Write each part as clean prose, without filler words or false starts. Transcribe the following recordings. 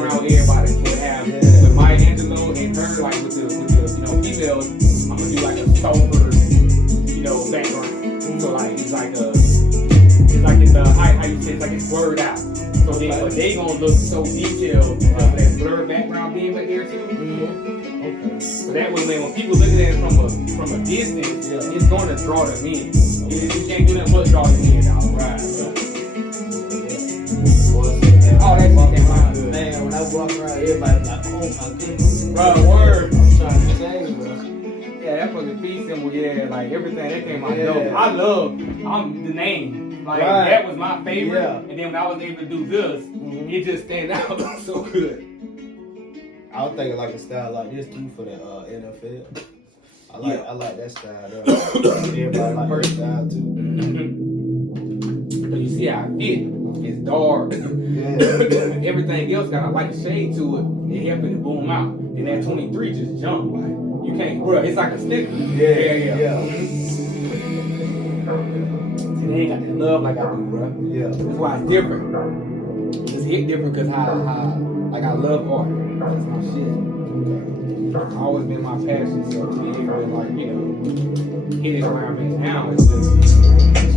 background with everybody. So have with Maya Angelou and her, like with the females, I'm gonna do like a sulfur, background. So like it's like how you say it's like it's blurred out. So then but they gonna look so detailed because of that blurred background being right here too. Okay. So that way when people look at it from a distance, it's gonna draw them in. You can't do that much draw them in, dog. Right. Oh, that shit came out good. Man, when I walk around, everybody like, oh my goodness. Bro, word. I'm trying to say, bro. Yeah, that fucking peace symbol, like everything, that came out dope. I'm the name. Like, that was my favorite. Yeah. And then when I was able to do this, it just stand out so good. I was thinking like a style like this too for the NFL. I like that style though. Everybody like that style too. But you see how it fit. It's dark. Everything else got a light shade to it. It helping to boom out. And that 23 just jumped. Like, you can't, bro. It's like a sticker. Yeah. And they ain't got that love like I do, bro. Yeah. That's why it's different. It's hit different because how like I love art. That's my shit. It's always been my passion. So to be able to like, hit it around me now, it's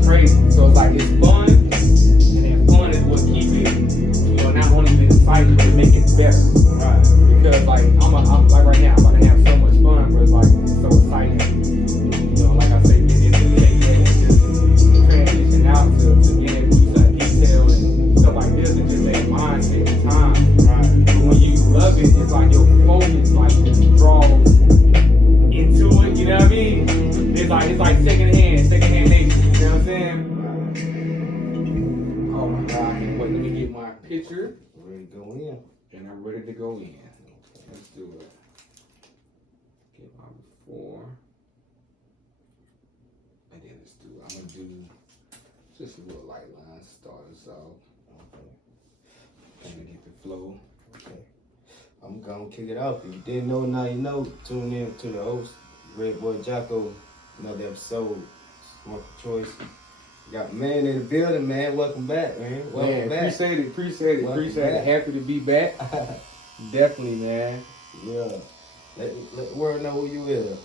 crazy. So it's like it's fun. And that fun is what keeps it, not only be exciting, but make it better. Right. Because like I'm like right now, I'm about to have so much fun, but it's like it's so exciting. Like I say, get into the and just transition out to being able to do some detail and stuff like this, and just that mindset and time. Right. But when you love it, it's like your focus like just draws into it. You know what I mean? It's like secondhand nature. You know what I'm saying? Oh my God! I can't wait. Let me get my picture. Ready to go in. And I'm ready to go in. Let's do it. Get my before. And then let's do it. I'm going to do just a little light line to start us off. Okay. Trying to get the flow. Okay. I'm going to kick it off. If you didn't know, now you know. Tune in to the host, Red Boy Jocko. Another episode. Smart choice. Got man in the building, man. Welcome back, man. Welcome back. Appreciate it. Happy to be back. Definitely, man. Yeah. Let the world know who you is.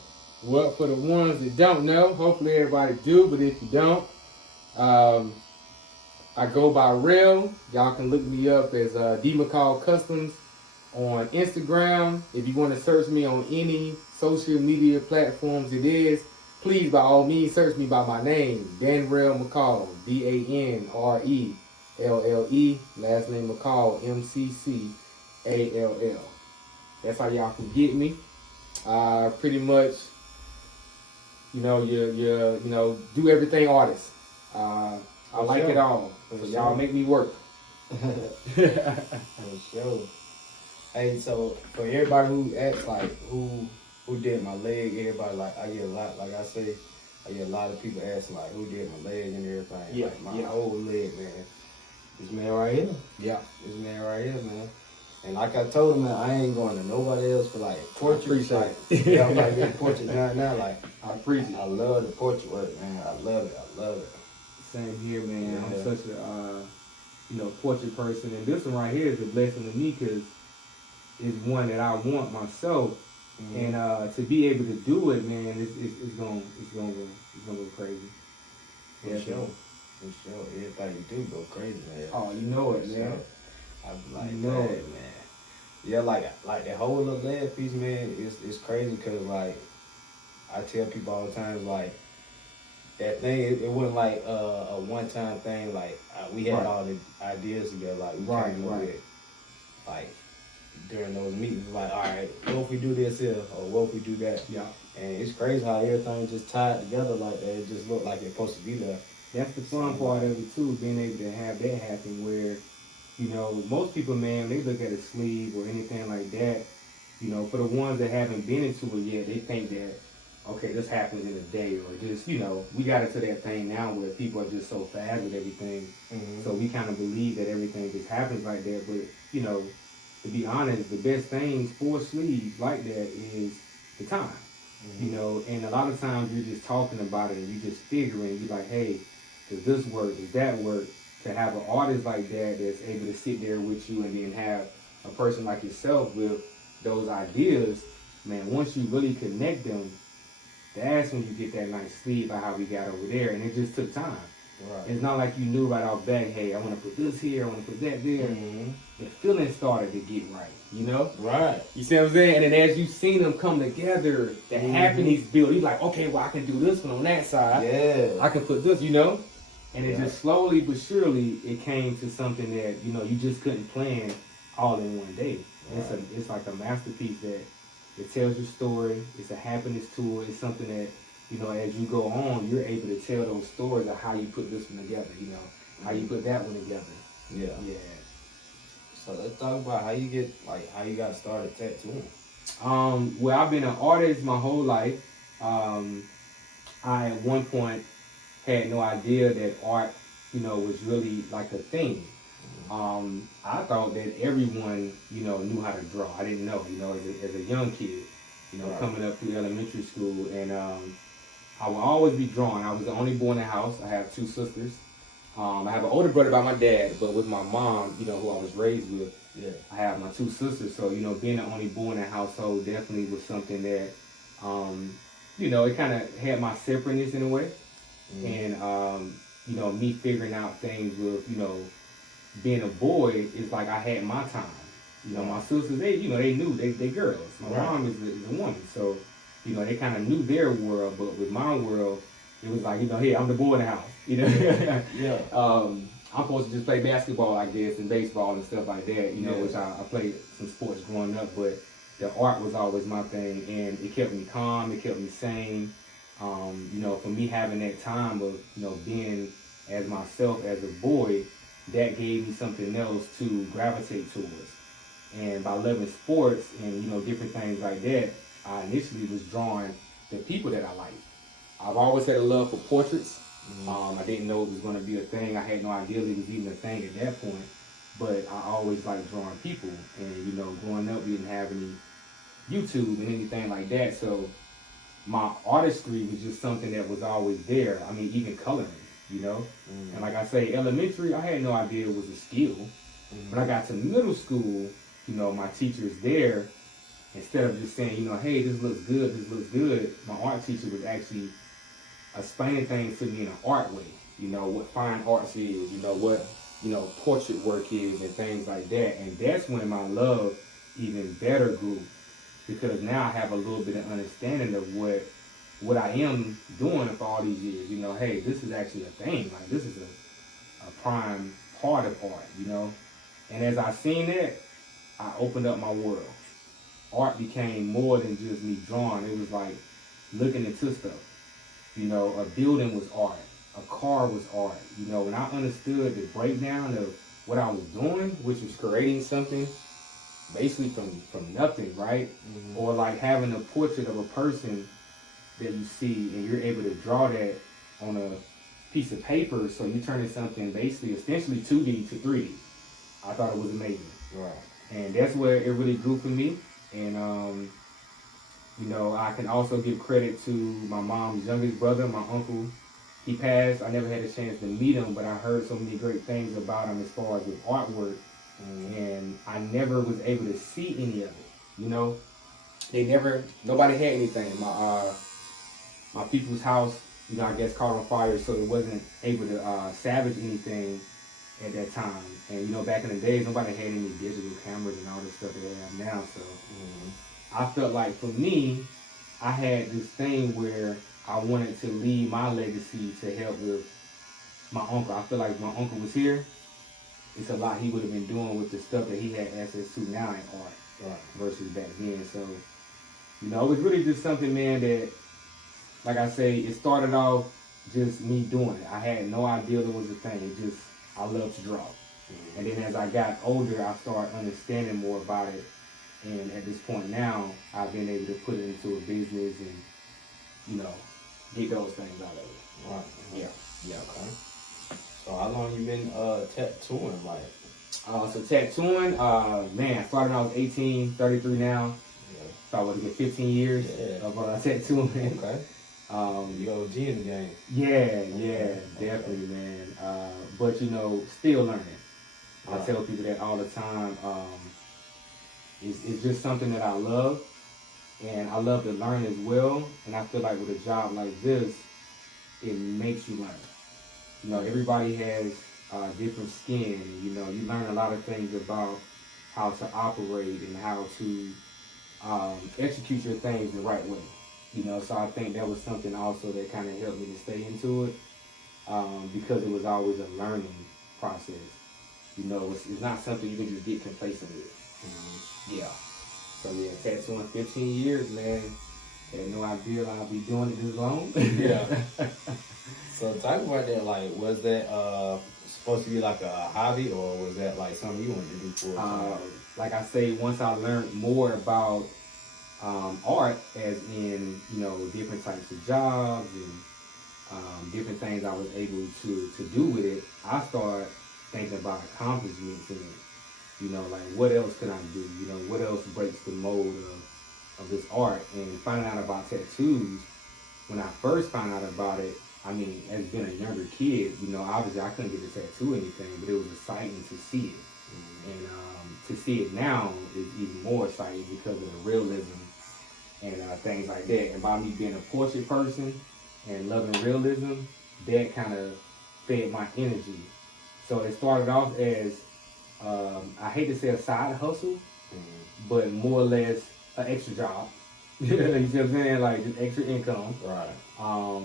Well, for the ones that don't know, hopefully everybody do, but if you don't, I go by Relle. Y'all can look me up as D McCall Customs on Instagram. If you want to search me on any social media platforms it is, please, by all means, search me by my name, Danrelle McCall, DANRELLE, last name McCall, MCCALL. That's how y'all can get me. Pretty much, you do everything artist. I like it all. So y'all make me work. For sure. Hey, so for everybody who asks like who did my leg, everybody like I get a lot, like I say, I get a lot of people asking like who did my leg and everything. Yeah, like my whole leg, man. This man right here. Yeah. This man right here, man. And like I told him, man, I ain't going to nobody else for like portraits. Like, yeah, I'm like getting portraits now. Like I appreciate it. I love the portrait work, man. I love it. Same here, man. Yeah. I'm such a portrait person, and this one right here is a blessing to me because it's one that I want myself. Mm-hmm. And to be able to do it, man, it's gonna go crazy. For sure. Everything you do go crazy, man. Oh, you know it, man. I be like, man. Yeah, like that whole little leg piece, man. It's crazy because like I tell people all the time, like that thing, it wasn't like a one-time thing. Like we had all the ideas together, like we came up with, like. During those meetings, like, all right, what if we do this here, or what if we do that? Yeah. And it's crazy how everything just tied together like that. It just looked like it's supposed to be there. That's the fun part of it too, being able to have that happen where, most people, man, they look at a sleeve or anything like that, for the ones that haven't been into it yet, they think that, okay, this happens in a day, or just, we got into that thing now where people are just so fast with everything. Mm-hmm. So we kind of believe that everything just happens like that, but, to be honest, the best thing for sleeves like that is the time. Mm-hmm. And a lot of times you're just talking about it and you're just figuring, you're like, hey, does this work? Does that work? To have an artist like that that's able to sit there with you and then have a person like yourself with those ideas, man, once you really connect them, that's when you get that nice sleep like how we got over there. And it just took time. Right. It's not like you knew right off back, hey, I want to put this here, I want to put that there. Mm-hmm. The feeling started to get right, you know? Right. You see what I'm saying? And then as you seen them come together, the happiness build. You're like, okay, well, I can do this one on that side. Yeah. I can put this, you know? And it just slowly but surely, it came to something that, you know, you just couldn't plan all in one day. Right. It's like a masterpiece that it tells your story. It's a happiness tool. It's something that, you know, as you go on, you're able to tell those stories of how you put this one together, you know, how you put that one together. Yeah. Yeah. So let's talk about how you got started tattooing. Well, I've been an artist my whole life. I at one point had no idea that art, you know, was really like a thing. I thought that everyone, you know, knew how to draw. I didn't know, you know, as a young kid, you know, coming up through elementary school, and I will always be drawing. I was the only boy in the house. I have 2 sisters. I have an older brother by my dad, but with my mom, you know, who I was raised with, I have my 2 sisters. So, you know, being the only boy in the household definitely was something that, you know, it kind of had my separateness in a way. And, you know, me figuring out things with, you know, being a boy is like I had my time. You know, my sisters, they, you know, they knew they girls. My mom is a woman. So, you know, they kind of knew their world, but with my world, it was like, you know, hey, I'm the boy in the house, you know. I'm supposed to just play basketball, I guess, and baseball and stuff like that, you know, which I played some sports growing up, but the art was always my thing, and it kept me calm, it kept me sane. You know, for me having that time of, you know, being as myself as a boy, that gave me something else to gravitate towards. And by loving sports and, you know, different things like that, I initially was drawing the people that I liked. I've always had a love for portraits. I didn't know it was going to be a thing. I had no idea it was even a thing at that point. But I always liked drawing people. And, you know, growing up, we didn't have any YouTube and anything like that. So my artistry was just something that was always there. I mean, even coloring, you know. And like I say, elementary, I had no idea it was a skill. When I got to middle school, you know, my teachers there, instead of just saying, you know, hey, this looks good, my art teacher was actually explaining things to me in an art way. You know, what fine arts is, you know, what, you know, portrait work is and things like that. And that's when my love even better grew, because now I have a little bit of understanding of what I am doing for all these years. You know, hey, this is actually a thing. Like, this is a prime part of art, you know. And as I seen that, I opened up my world. Art became more than just me drawing. It was like looking into stuff. You know, a building was art. A car was art. You know, when I understood the breakdown of what I was doing, which was creating something basically from nothing, right? Or like having a portrait of a person that you see and you're able to draw that on a piece of paper, so you turn it something basically essentially 2D to 3D. I thought it was amazing. Right. And that's where it really grew for me. And you know, I can also give credit to my mom's youngest brother, my uncle. He passed. I never had a chance to meet him, but I heard so many great things about him as far as with artwork. And I never was able to see any of it. You know, nobody had anything. My people's house, you know, I guess caught on fire, so it wasn't able to salvage anything at that time. And you know, back in the days, nobody had any digital cameras and all this stuff that they have now. So I felt like for me, I had this thing where I wanted to leave my legacy to help with my uncle. I feel like if my uncle was here, it's a lot he would have been doing with the stuff that he had access to now in art versus back then. So, you know, it was really just something, man, that, like I say, it started off just me doing it. I had no idea there was a thing. It just, I love to draw. And then as I got older, I started understanding more about it. And at this point now, I've been able to put it into a business and, you know, get those things out of it. Right. Yeah. Okay. So how long you been tattooing, like? So tattooing, man, I started when I was 18, 33 now. So I would get 15 years of tattooing. Okay. You OG in the game. Yeah, definitely, man. But you know, still learning. I tell people that all the time. it's just something that I love, and I love to learn as well. And I feel like with a job like this, it makes you learn. You know, everybody has different skin. You know, you learn a lot of things about how to operate and how to execute your things the right way. You know, so I think that was something also that kind of helped me to stay into it, because it was always a learning process. You know, it's not something you can just get complacent with. Yeah. So yeah, tattooing 15 years, man. Had no idea I'll be doing it this long. Yeah. So talk about that. Like, was that supposed to be like a hobby, or was that like something you wanted to do for? Like I say, once I learned more about art, as in, you know, different types of jobs and different things I was able to do with it, I started thinking about accomplishments in it. You know, like what else could I do? You know, what else breaks the mold of this art? And finding out about tattoos, when I first found out about it, I mean, as being a younger kid, you know, obviously I couldn't get a tattoo or anything, but it was exciting to see it. And to see it now is even more exciting because of the realism and things like that. And by me being a portrait person and loving realism, that kind of fed my energy. So it started off as, I hate to say a side hustle, but more or less an extra job. You see what I'm saying? Like just extra income. Right.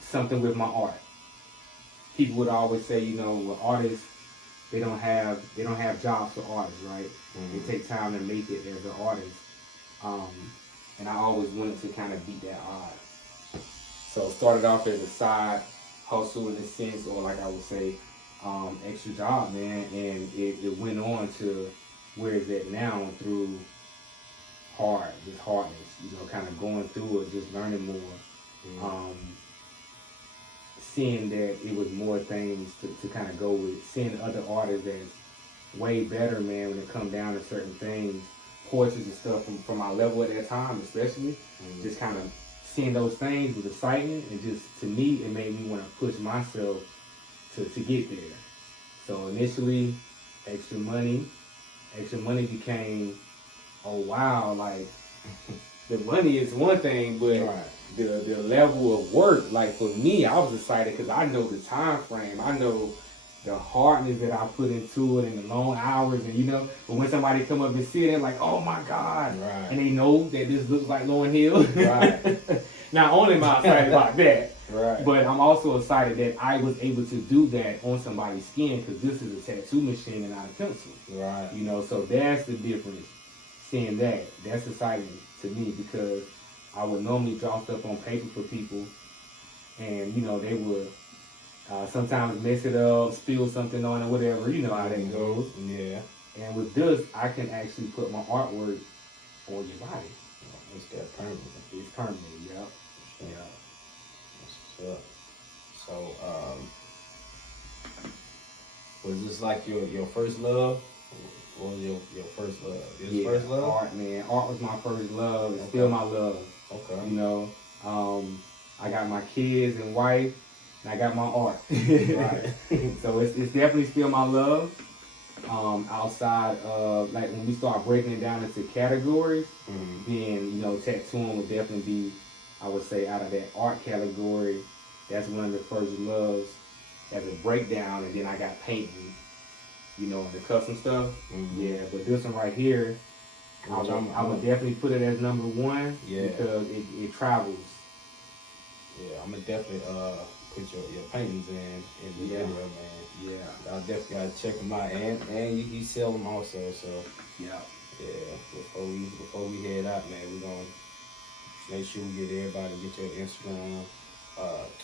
Something with my art. People would always say, you know, well, artists, they don't have jobs for artists, right? They take time to make it as an artist. And I always wanted to kind of beat that odd. So it started off as a side hustle in a sense, or like I would say, extra job, man. And it went on to where it's at now through just hardness, you know, kind of going through it, just learning more. Seeing that it was more things to kind of go with, seeing other artists that's way better, man, when it come down to certain things, portraits and stuff from my level at that time, especially, just kind of seeing those things was exciting, and just, to me, it made me want to push myself to get there. So initially, extra money became, oh wow, like, the money is one thing, but the level of work, like for me, I was excited because I know the time frame. I know the hardness that I put into it and the long hours, and you know, but when somebody come up and see it, they're like, oh my God. And they know that this looks like Lauryn Hill. Not only am I excited about that, but I'm also excited that I was able to do that on somebody's skin, because this is a tattoo machine and not a pencil. You know, so that's the difference. Seeing that's exciting to me, because I would normally draw stuff on paper for people, and you know, they would sometimes mess it up, spill something on it, whatever, you know how that goes. And with this, I can actually put my artwork on your body. It's that permanent. It's permanent, yep. Yeah. So, was this like your first love? What was your first love? First love? Art, man. Art was my first love. It's still my love. You know, I got my kids and wife, and I got my art. So it's definitely still my love. Outside of, like, when we start breaking it down into categories, then, you know, tattooing would definitely be, I would say, out of that art category. That's one of the first loves as a breakdown, and then I got painting, you know, the custom stuff. Yeah, but this one right here, I would definitely put it as number one, because it travels. Yeah, I'm gonna definitely put your paintings in the video, man. I definitely gotta check them out, and you sell them also. So before we head out, man, we're gonna make sure we get everybody, get your Instagram,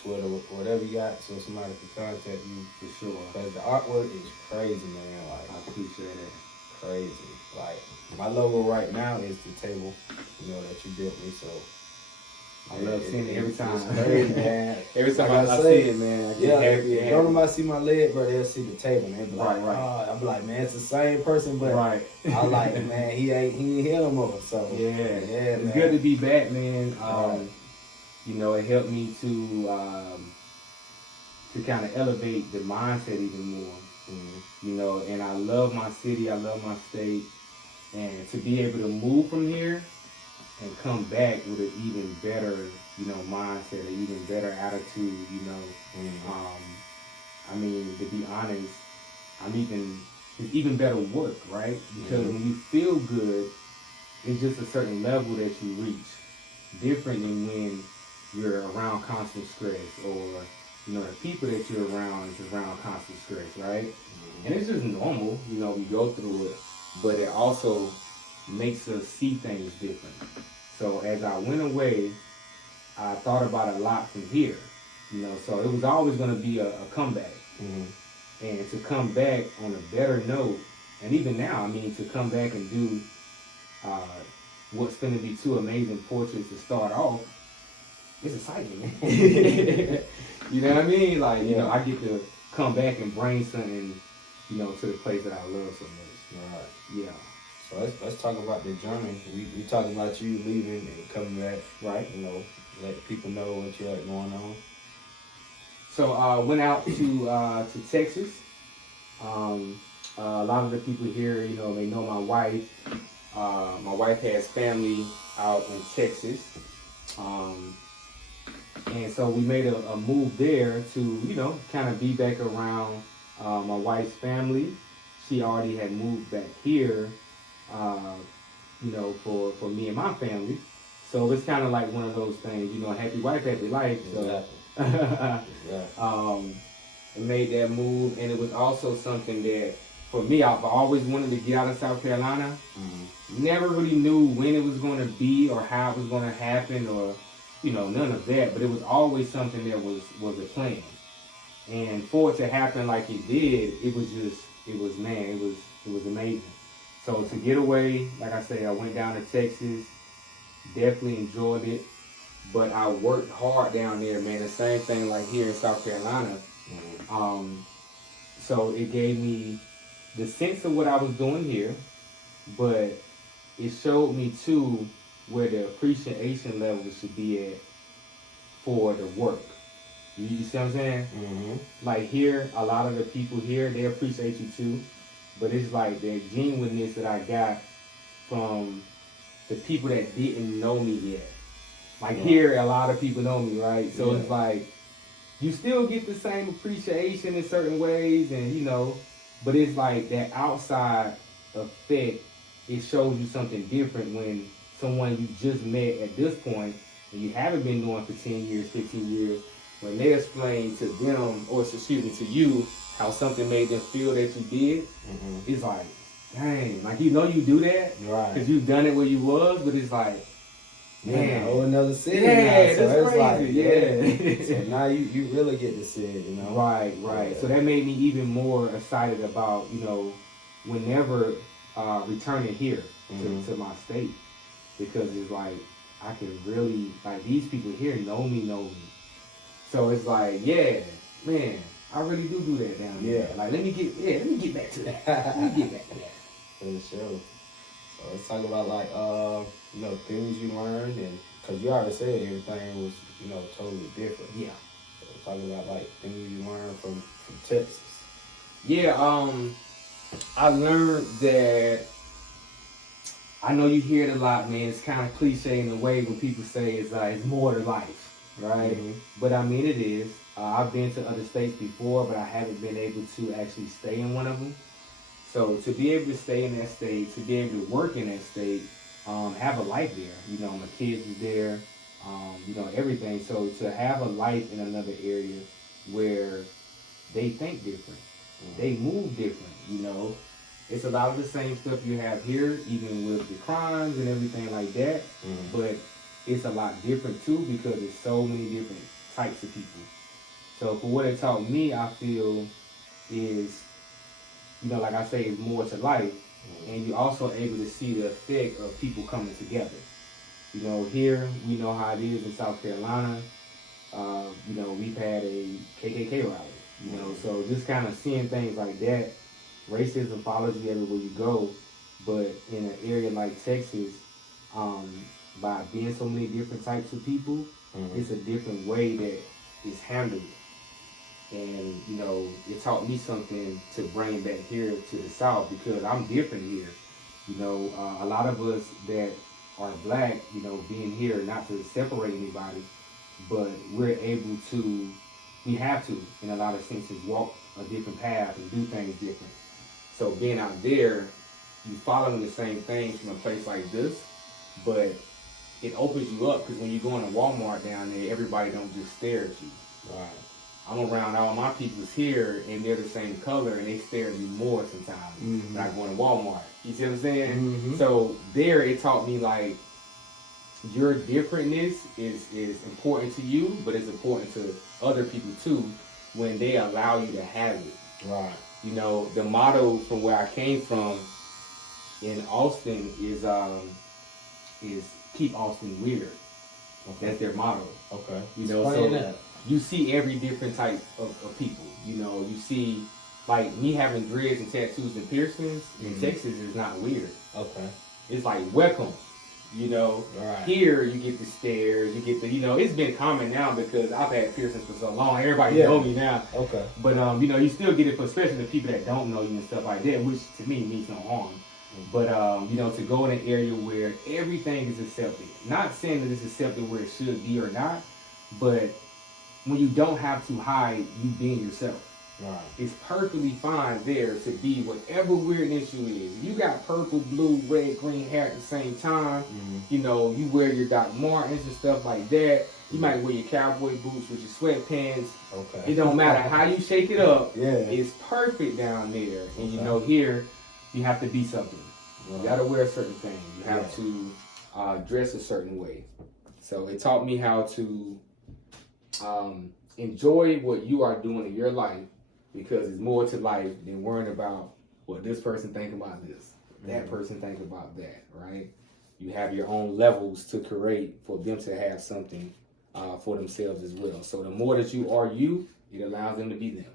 Twitter, whatever you got, so somebody can contact you. For sure. Because the artwork is crazy, man. Like, I appreciate it. Crazy. Like, my logo right now is the table, you know, that you built me. So I love seeing it every time. It's crazy, man. Every time I see it, man. I get happy. Don't nobody see my leg, bro, they'll see the table, man. Like, I'll be like, man, it's the same person, but I like, man, he ain't here no more. So it's man. Good to be back, man. You know, it helped me to kind of elevate the mindset even more. You know, and I love my city, I love my state, And to be able to move from here and come back with an even better, mindset, an even better attitude, I mean, to be honest, it's even better work, right? Because when you feel good, it's just a certain level that you reach. Different than when you're around constant stress, or, the people that you're around is around constant stress, right? And it's just normal, we go through it, but it also makes us see things different. So as I went away, I thought about a lot from here, so it was always going to be a comeback. And to come back on a better note, and even now, I mean, to come back and do what's going to be 2 amazing portraits to start off, it's exciting. You know what I mean? Like, I get to come back and bring something, to the place that I love so much. Right. Yeah. So let's talk about the journey. We talking about you leaving and coming back, right? Let people know what you got going on. So I went out to Texas. A lot of the people here, they know my wife. My wife has family out in Texas. And so we made a move there to, kind of be back around my wife's family. She already had moved back here, for me and my family. So it's kind of like one of those things, happy wife, happy life. So I made that move, and it was also something that, for me, I've always wanted to get out of South Carolina. Never really knew when it was going to be or how it was going to happen, or none of that. But it was always something that was a plan. And for it to happen like it did, it was amazing. So to get away, like I said, I went down to Texas, definitely enjoyed it. But I worked hard down there, man. The same thing like here in South Carolina. So it gave me the sense of what I was doing here, but it showed me too where the appreciation level should be at for the work. You see what I'm saying? Like here, a lot of the people here, they appreciate you too, but it's like the genuineness that I got from the people that didn't know me yet. Like here, a lot of people know me, right? So it's like, you still get the same appreciation in certain ways, and but it's like that outside effect, it shows you something different when someone you just met at this point, and you haven't been knowing for 10 years, 15 years, when they explain to them, or excuse me, to you, how something made them feel that you did, it's like, dang, like you do that, right? Because you've done it where you was, but it's like, man, a whole another city. Yeah, now. So that's crazy. Like, So now you really get to see it, Right. Yeah. So that made me even more excited about, whenever returning here to my state, because it's like I can really, like, these people here know me. So it's like, yeah, man, I really do that down there. Like, let me get back to that. For sure. So let's talk about like things you learned, and because you already said everything was totally different. Yeah. So talk about like things you learned from Texas. Yeah. I learned that. I know you hear it a lot, man. It's kind of cliche in a way when people say it's more to life, right? But I mean it is. I've been to other states before, but I haven't been able to actually stay in one of them. So to be able to stay in that state, to be able to work in that state, have a life there. My kids is there, everything. So to have a life in another area where they think different, they move different, it's a lot of the same stuff you have here, even with the crimes and everything like that. But it's a lot different too, because there's so many different types of people. So for what it taught me, I feel is, like I say, it's more to life. And you're also able to see the effect of people coming together. Here, we know how it is in South Carolina. We've had a KKK rally, so just kind of seeing things like that. Racism follows you everywhere you go, but in an area like Texas, by being so many different types of people, it's a different way that it's handled. And, it taught me something to bring back here to the South, because I'm different here. You know, a lot of us that are black, you know, being here, not to separate anybody, but we're able to, we have to, in a lot of senses, walk a different path and do things different. So being out there, you following the same things from a place like this, but it opens you up because when you go in a Walmart down there, everybody don't just stare at you. Right. I'm around all my peoples here and they're the same color and they stare at me more sometimes than I go in Walmart. You see what I'm saying? So there it taught me like your differentness is important to you, but it's important to other people too when they allow you to have it. Right. You know, the motto from where I came from in Austin is keep Austin weird. Okay. That's their motto. Okay. You know, explain so that. You see every different type of people. You know, you see, like me having dreads and tattoos and piercings in Texas is not weird. Okay. It's like welcome. You know, here you get the stares, you get the, you know, it's been common now because I've had piercings for so long. Everybody know me now. Okay. But you know, you still get it for especially the people that don't know you and stuff like that, which to me means no harm. But you know, to go in an area where everything is accepted. Not saying that it's accepted where it should be or not, but when you don't have to hide you being yourself. Right. It's perfectly fine there to be whatever weirdness you is. If you got purple, blue, red, green hair at the same time, you know, you wear your Doc Martens and stuff like that. You might wear your cowboy boots with your sweatpants. Okay. It don't matter how you shake it up. Yeah. It's perfect down there. And you know, here you have to be something. Right. You gotta wear a certain thing. You have to dress a certain way. So it taught me how to enjoy what you are doing in your life, because it's more to life than worrying about what this person think about this, that person think about that, right? You have your own levels to create for them to have something for themselves as well. So the more that you are you, it allows them to be them.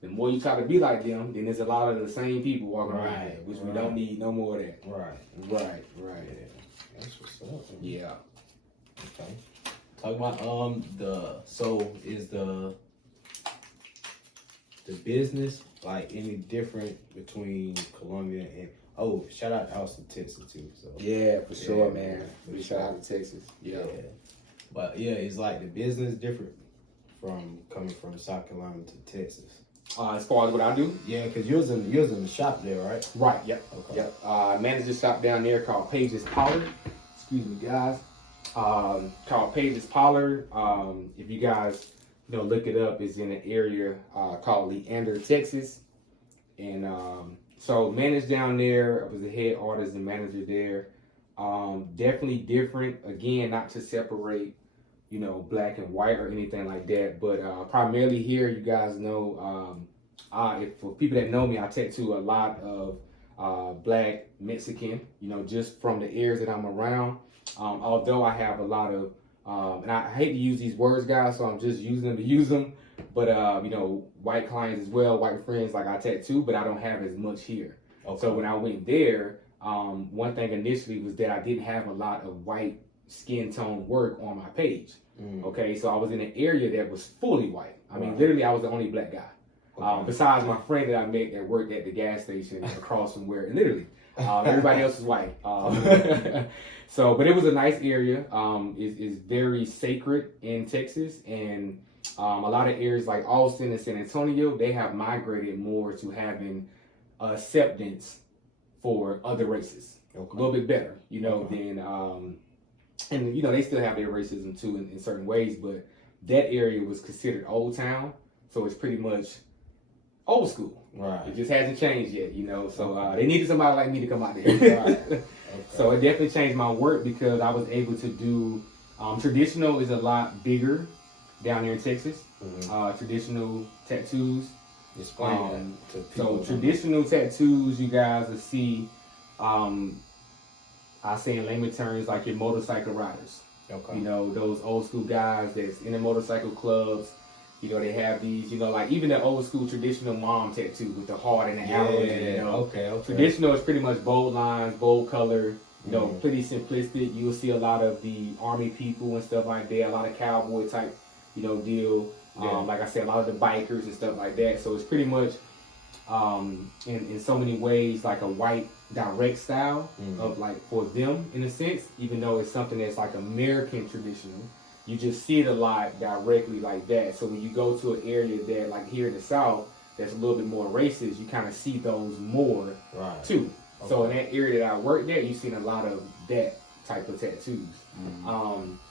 The more you try to be like them, then there's a lot of the same people walking around here, which we don't need no more of that. Right. Yeah. That's what's up. Yeah. Okay. Talk about is the business like any different between Columbia and shout out to Austin, Texas too. So yeah, for sure, man. Shout out to Texas. Yeah. But yeah, it's like the business different from coming from South Carolina to Texas. As far as what I do? Yeah, because you was in the shop there, right? Right, yep. Okay. Yep. I manage a shop down there called Page's Pollard. Excuse me, guys. Called Page's Pollard. If you guys look it up, it's in an area called Leander, Texas. And so managed down there. I was the head artist and manager there. Definitely different. Again, not to separate black and white or anything like that, but primarily here, you guys know, for people that know me, I tattoo a lot of black, Mexican, just from the areas that I'm around. Although I have a lot of, and I hate to use these words, guys, so I'm just using them to use them, but white clients as well, white friends, like I tattoo, but I don't have as much here. Okay. So when I went there, one thing initially was that I didn't have a lot of white skin tone work on my page. Okay, so I was in an area that was fully white. I mean, literally, I was the only black guy. Okay. Besides my friend that I met that worked at the gas station across from where, literally, everybody else was white. So, but it was a nice area. It's very sacred in Texas, and a lot of areas like Austin and San Antonio, they have migrated more to having acceptance for other races. Okay. A little bit better, than and they still have their racism too in certain ways, but that area was considered old town, so it's pretty much old school. Right. It just hasn't changed yet, So they needed somebody like me to come out there. Right. Okay. So it definitely changed my work because I was able to do traditional is a lot bigger down here in Texas. Traditional tattoos. Explain that to people. So traditional tattoos, you guys will see. I say in layman terms, like your motorcycle riders. Okay. Those old school guys that's in the motorcycle clubs. They have these, like even the old school traditional mom tattoo with the heart and the arrows. Okay. Traditional is pretty much bold lines, bold color, pretty simplistic. You'll see a lot of the army people and stuff like that, a lot of cowboy type, deal. Like I said, a lot of the bikers and stuff like that. So it's pretty much, in so many ways, like a white direct style of like for them in a sense, even though it's something that's like American traditional. You just see it a lot directly like that. So when you go to an area that like here in the South that's a little bit more racist, you kind of see those more too. Okay. So in that area that I worked at, you've seen a lot of that type of tattoos.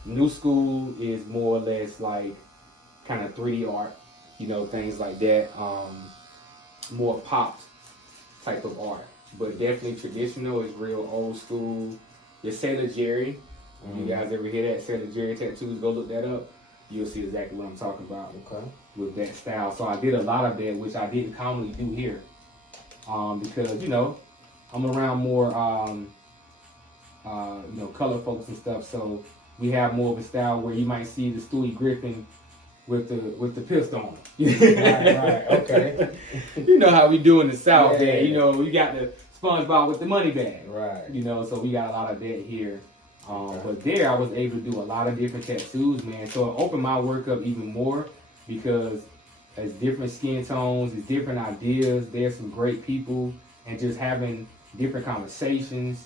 New school is more or less like kind of 3D art, you know, things like that. More popped type of art. But definitely traditional is real old school. Your Sailor Jerry. You guys ever hear that? Sailor Jerry tattoos, go look that up. You'll see exactly what I'm talking about with that style. So I did a lot of that, which I didn't commonly do here. Because, you know, I'm around more, you know, color folks and stuff. So we have more of a style where you might see the Stewie Griffin with the pistol on it. Right, okay. You know how we do in the South, yeah. man. You know, we got the SpongeBob with the money bag. Right. You know, so we got a lot of that here. But there I was able to do a lot of different tattoos, man. So it opened my work up even more because there's different skin tones, there's different ideas, there's some great people, and just having different conversations.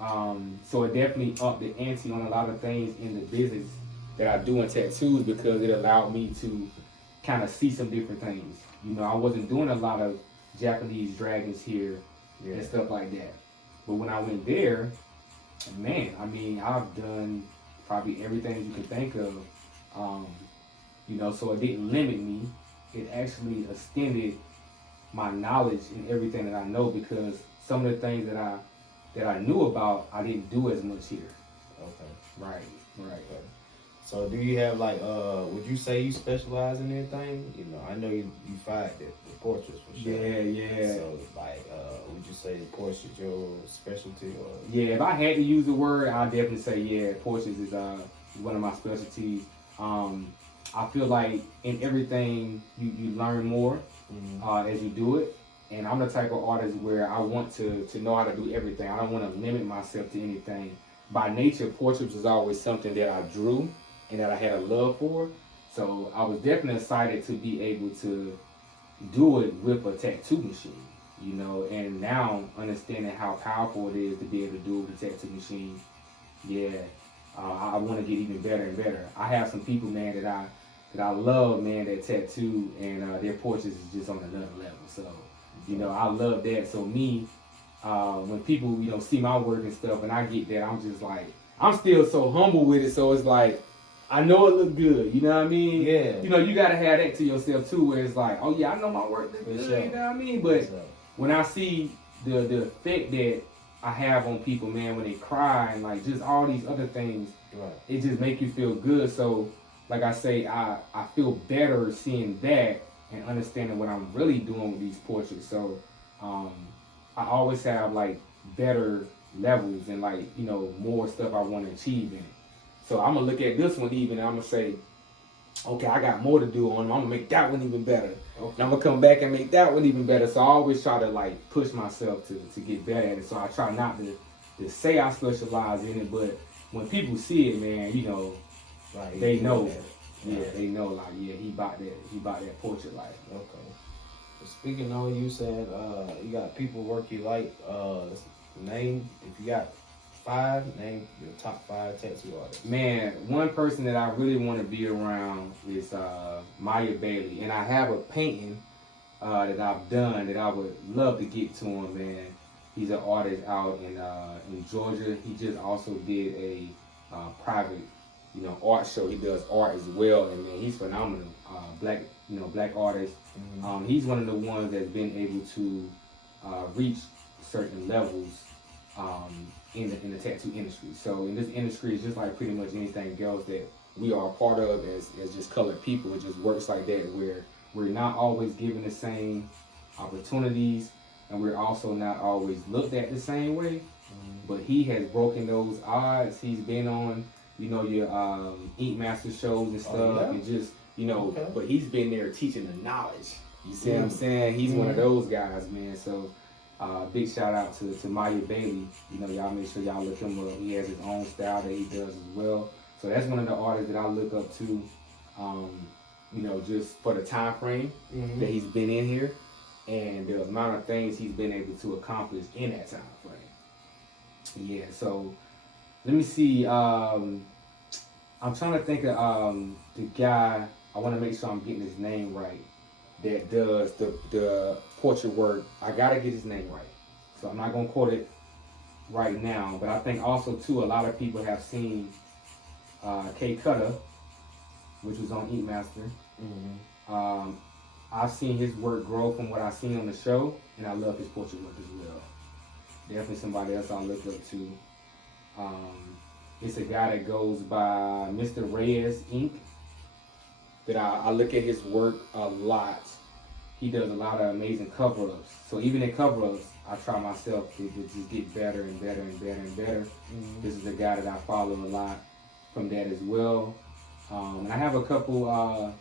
So it definitely upped the ante on a lot of things in the business that I do in tattoos because it allowed me to kind of see some different things. You know, I wasn't doing a lot of Japanese dragons here and stuff like that. But when I went there, man, I mean, I've done probably everything you can think of. You know, so it didn't limit me. It actually extended my knowledge in everything that I know because some of the things that I knew about, I didn't do as much here. Okay. Right. Okay. So do you have like, would you say you specialize in anything? You know, I know you fight the portraits for sure. Yeah. So like, would you say portrait your specialty or? Yeah, if I had to use a word, I'd definitely say portraits is one of my specialties. I feel like in everything you learn more as you do it. And I'm the type of artist where I want to know how to do everything. I don't want to limit myself to anything. By nature, portraits was always something that I drew and that I had a love for. So I was definitely excited to be able to do it with a tattoo machine, you know, and now understanding how powerful it is to be able to do it with a tattoo machine. I want to get even better and better. I have some people, man, that I love, man, that tattoo and their portraits is just on another level. So, you know, I love that. So me, when people, you know, see my work and stuff and I get that, I'm just like, I'm still so humble with it. So it's like, I know it look good, you know what I mean? Yeah. You know, you gotta have that to yourself too, where it's like, oh yeah, I know my work look good, you know what I mean? But when I see the effect that I have on people, man, when they cry and like just all these other things, it just make you feel good. So like I say, I feel better seeing that and understanding what I'm really doing with these portraits. So I always have like better levels and like, you know, more stuff I want to achieve in it. So I'm gonna look at this one even and I'm gonna say, okay, I got more to do on them. I'm gonna make that one even better. Okay. And I'm gonna come back and make that one even better. So I always try to like push myself to get better at it. So I try not to say I specialize in it, but when people see it, man, you know, like they know. Yeah, they know like, yeah, he bought that portrait life. Okay. Well, speaking on, you said you got people work you like, name, if you got 5, name your top 5 tattoo artists. Man, one person that I really want to be around is Maya Bailey. And I have a painting that I've done that I would love to get to him, man. He's an artist out in Georgia. He just also did a private, you know, art show. He does art as well, and man, he's phenomenal. Black artist. He's one of the ones that's been able to reach certain levels in the tattoo industry. So in this industry, it's just like pretty much anything else that we are a part of as just colored people. It just works like that, where we're not always given the same opportunities, and we're also not always looked at the same way. But he has broken those odds. He's been on, you know, your Ink Master shows and stuff, and just, you know, but he's been there teaching the knowledge. You see what I'm saying? He's one of those guys, man. So big shout out to Maya Bailey. You know, y'all make sure y'all look him up. He has his own style that he does as well. So that's one of the artists that I look up to, you know, just for the time frame that he's been in here and the amount of things he's been able to accomplish in that time frame. Yeah, so let me see. I'm trying to think of the guy. I want to make sure I'm getting his name right. That does the portrait work. I gotta get his name right. So I'm not gonna quote it right now, but I think also too a lot of people have seen K Cutter, which was on Eat Master. I've seen his work grow from what I've seen on the show, and I love his portrait work as well. Definitely somebody else I look up to. It's a guy that goes by Mr. Reyes Inc. That I look at his work a lot. He does a lot of amazing cover-ups. So even in cover-ups, I try myself to just get better and better and better and better. This is a guy that I follow a lot from that as well. And I have a couple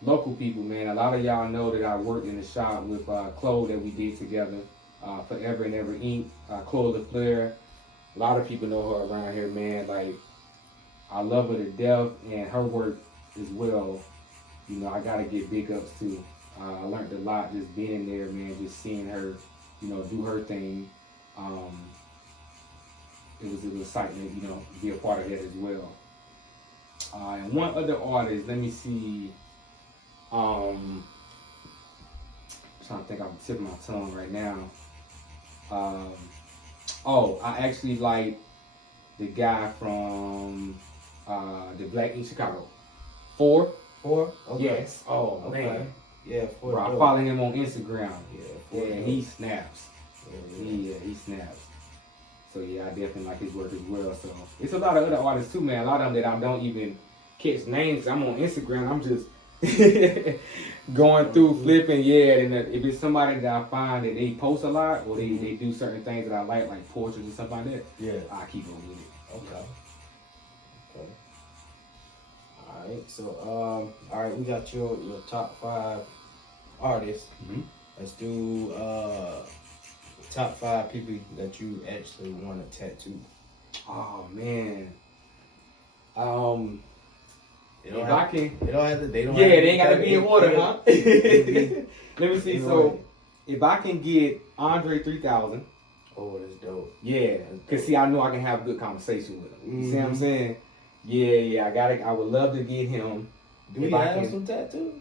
local people, man. A lot of y'all know that I worked in the shop with Chloe that we did together. Forever and Ever Inc. Chloe LaFleur. A lot of people know her around here, man. Like, I love her to death, and her work as well. You know, I gotta give big ups too. I learned a lot just being there, man. Just seeing her, you know, do her thing. It was an excitement, you know, to be a part of that as well. And one other artist, let me see. I'm trying to think off the tip of my tongue right now. I actually like the guy from the Black in Chicago. Four? Okay. Yes. Oh, okay. Man. Yeah, Four. Bro, I follow him on Instagram. Yeah, he snaps. Yeah. He snaps. So yeah, I definitely like his work as well. So it's a lot of other artists too, man. A lot of them that I don't even catch names. I'm on Instagram. I'm just going through flipping, and if it's somebody that I find that they post a lot or they do certain things that I like portraits or something like that, I keep on with it. Okay. Alright, so alright, we got your top 5 artists. Let's do top 5 people that you actually want to tattoo. Oh man. They don't have to. They ain't gotta be in order, huh? Let me see. So, if I can get Andre 3000. Oh, that's dope. Yeah, cause see, I know I can have a good conversation with him. You see what I'm saying? Yeah. I would love to get him. Do he have some tattoos?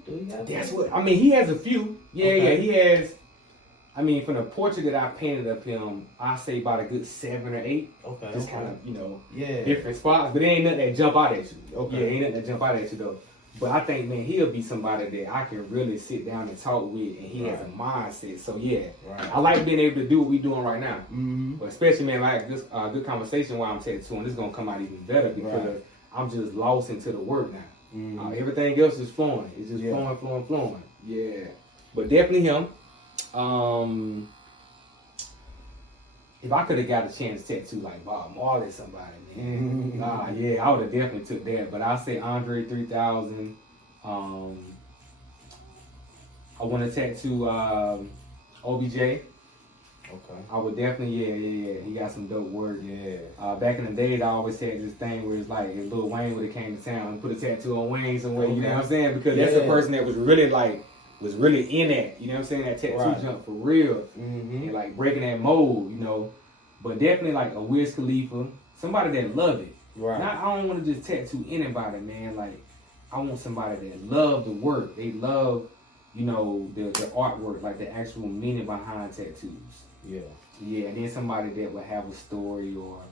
That's what I mean. He has a few. Yeah. He has. I mean, from the portrait that I painted of him, I say about a good 7 or 8. Okay. Just kind of, yeah, different spots. But there ain't nothing that jump out at you. Okay. Yeah, ain't nothing that jump out at you though. But I think, man, he'll be somebody that I can really sit down and talk with, and he has a mindset. So yeah, I like being able to do what we're doing right now. But especially, man, like this good conversation while I'm tattooing, this is gonna come out even better because I'm just lost into the work now. Everything else is flowing. It's just flowing. Yeah, but definitely him. If I could have got a chance to tattoo like Bob Marley or somebody, man, I would have definitely took that. But I say Andre 3000. I want to tattoo OBJ. Okay. I would definitely, He got some dope work. Yeah. Back in the days, I always had this thing where it's like if Lil Wayne would have came to town and put a tattoo on Wayne somewhere, you know what I'm saying? Because that's the person that was really in that, you know what I'm saying? That tattoo jump for real. And like breaking that mold, you know. But definitely like a Wiz Khalifa, somebody that love it. Right. Now, I don't want to just tattoo anybody, man. Like, I want somebody that love the work. They love, you know, the artwork, like the actual meaning behind tattoos. Yeah, and then somebody that would have a story or,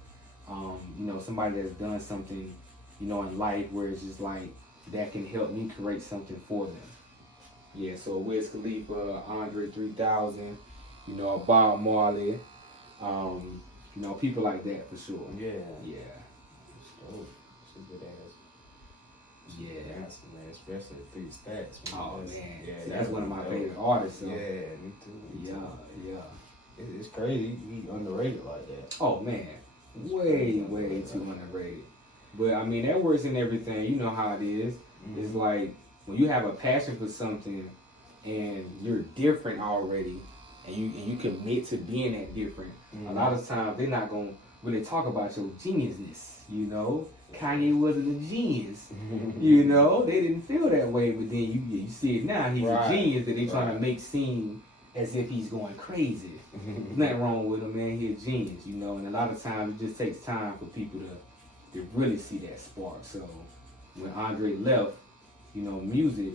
you know, somebody that's done something, you know, in life where it's just like, that can help me create something for them. Yeah, so Wiz Khalifa, Andre 3000, you know, Bob Marley, you know, people like that for sure. Yeah. It's dope. It's a good ass. Yeah. That's man, especially 3 Stacks. Man. Oh man, yeah, that's one of my favorite artists. So. Yeah, me too. Yeah. It's crazy. He underrated like that. Oh man, way too underrated. But I mean, that works in everything. You know how it is. It's like when you have a passion for something and you're different already, and you commit to being that different. A lot of times they're not gonna really talk about your geniusness. You know, Kanye wasn't a genius. You know, they didn't feel that way. But then you see it now. He's a genius that they trying to make seem as if he's going crazy. There's nothing wrong with him, man. He's a genius, you know. And a lot of times it just takes time for people to really see that spark. So when Andre left, you know, music,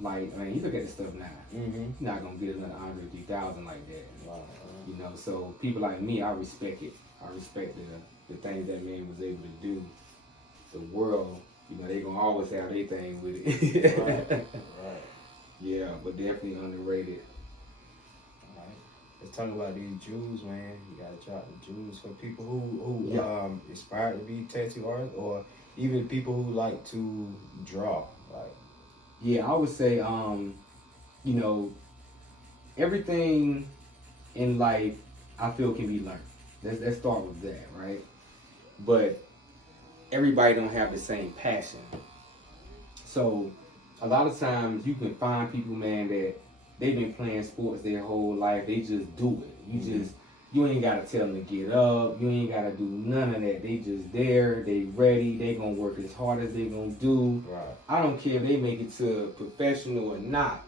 like, I mean, you look at the stuff now. You're not gonna get another Andre 3000 like that. You know, so people like me, I respect it. I respect the things that man was able to do. The world, you know, they gonna always have their thing with it. Right. Yeah, but definitely underrated. All right. Let's talk about these jewels, man. You gotta drop the jewels for people who aspire to be tattoo artists, or even people who like to draw. Like, yeah, I would say, you know, everything in life I feel can be learned. Let's start with that, right? But everybody don't have the same passion. So a lot of times you can find people, man, that they've been playing sports their whole life. They just do it. You ain't gotta tell them to get up. You ain't gotta do none of that. They just there. They ready. They gonna work as hard as they gonna do. right. I don't care if they make it to professional or not.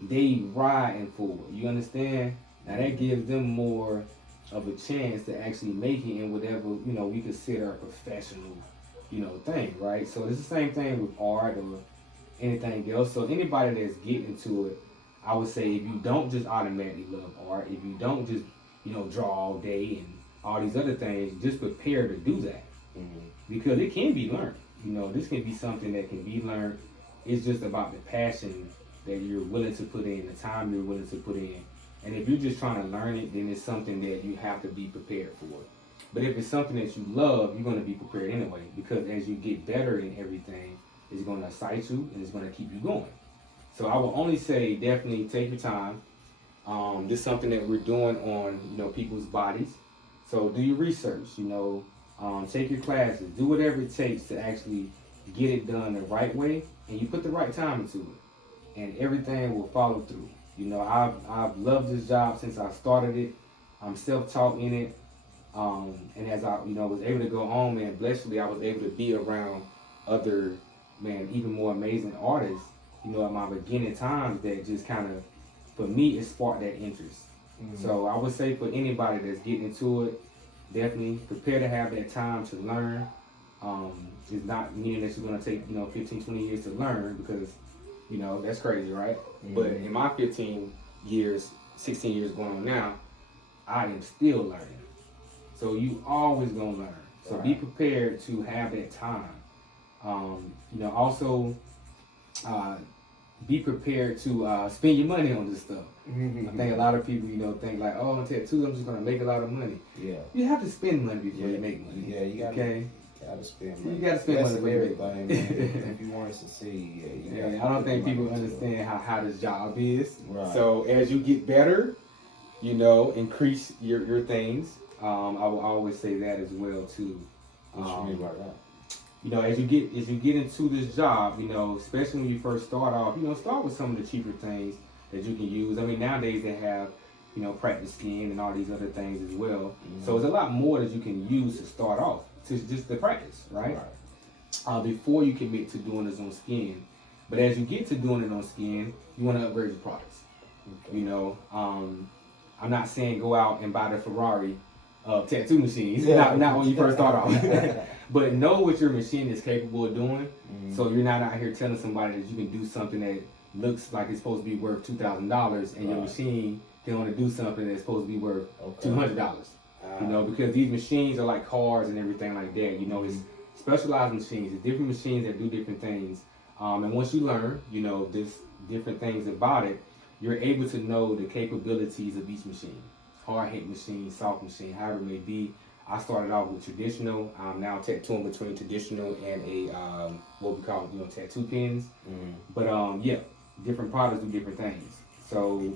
They riding for it. You understand? Now that gives them more of a chance to actually make it in whatever, you know, we consider a professional, you know, thing, right? So it's the same thing with art or anything else. So anybody that's getting into it, I would say if you don't just automatically love art, if you don't just, you know, draw all day and all these other things, just prepare to do that. Because it can be learned. You know, this can be something that can be learned. It's just about the passion that you're willing to put in, the time you're willing to put in. And if you're just trying to learn it, then it's something that you have to be prepared for. But if it's something that you love, you're going to be prepared anyway. Because as you get better in everything, it's going to excite you and it's going to keep you going. So I will only say definitely take your time. This is something that we're doing on, you know, people's bodies. So do your research, you know, take your classes, do whatever it takes to actually get it done the right way, and you put the right time into it, and everything will follow through. You know, I've loved this job since I started it. I'm self-taught in it, and as I, you know, was able to go home, and blessedly I was able to be around other, man, even more amazing artists, you know, at my beginning times that just kind of, for me, it sparked that interest. So I would say for anybody that's getting into it, definitely prepare to have that time to learn. It's not meaning that you're going to take, you know, 15, 20 years to learn, because, you know, that's crazy, right? But in my 15 years, 16 years going on now, I am still learning. So you always going to learn. So be prepared to have that time. You know, also be prepared to spend your money on this stuff. I think a lot of people, you know, think like, oh, on tattoos, I'm just going to make a lot of money. Yeah. You have to spend money before you make money. Yeah, you gotta spend money. You gotta spend money before you make money. money. If you want to succeed, I don't think people understand how this job is. Right. So as you get better, you know, increase your things. I will always say that as well too. What you mean by that? You know, as you get into this job, you know, especially when you first start off, you know, start with some of the cheaper things that you can use. I mean, nowadays they have, you know, practice skin and all these other things as well. So there's a lot more that you can use to start off, to just the practice, right? Before you commit to doing this on skin. But as you get to doing it on skin, you want to upgrade your products. You know, I'm not saying go out and buy the Ferrari tattoo machines, not when you first start off. But know what your machine is capable of doing. So you're not out here telling somebody that you can do something that looks like it's supposed to be worth $2,000, and your machine can only do something that's supposed to be worth $200. You know, because these machines are like cars and everything like that. You know, it's specialized machines. It's different machines that do different things. And once you learn, you know, this different things about it, you're able to know the capabilities of each machine. Hard hit machine, soft machine, however it may be. I started off with traditional. I'm now tattooing between traditional and a what we call, you know, tattoo pins. But yeah, different products do different things. So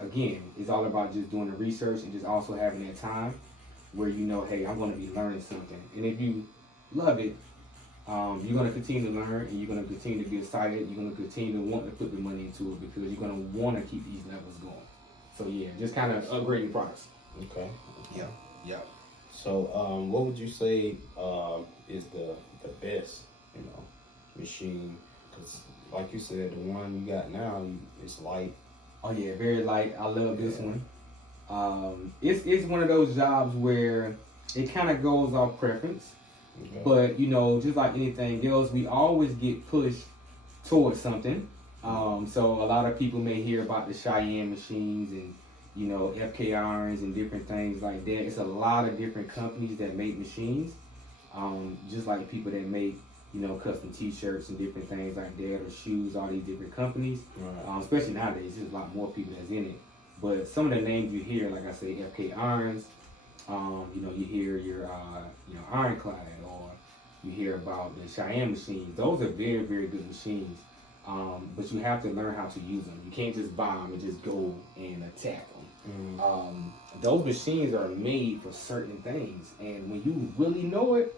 again, it's all about just doing the research and just also having that time where you know, hey, I'm going to be learning something. And if you love it, you're going to continue to learn, and you're going to continue to be excited. You're going to continue to want to put the money into it because you're going to want to keep these levels going. So yeah, just kind of upgrading products. Okay. Yeah. So what would you say is the best, you know, machine? Because like you said, the one you got now, it's light, Oh yeah, very light. I love this one. It's one of those jobs where it kind of goes off preference, but you know, just like anything else, we always get pushed towards something. So a lot of people may hear about the Cheyenne machines and you know FK irons and different things like that. It's a lot of different companies that make machines, just like people that make you know custom T-shirts and different things like that, or shoes. All these different companies, especially nowadays, there's a lot more people that's in it. But some of the names you hear, like I say, FK irons. You know, you hear your you know ironclad, or you hear about the Cheyenne machines. Those are very, very good machines. But you have to learn how to use them. You can't just buy them and just go and attack them. Those machines are made for certain things, and when you really know it,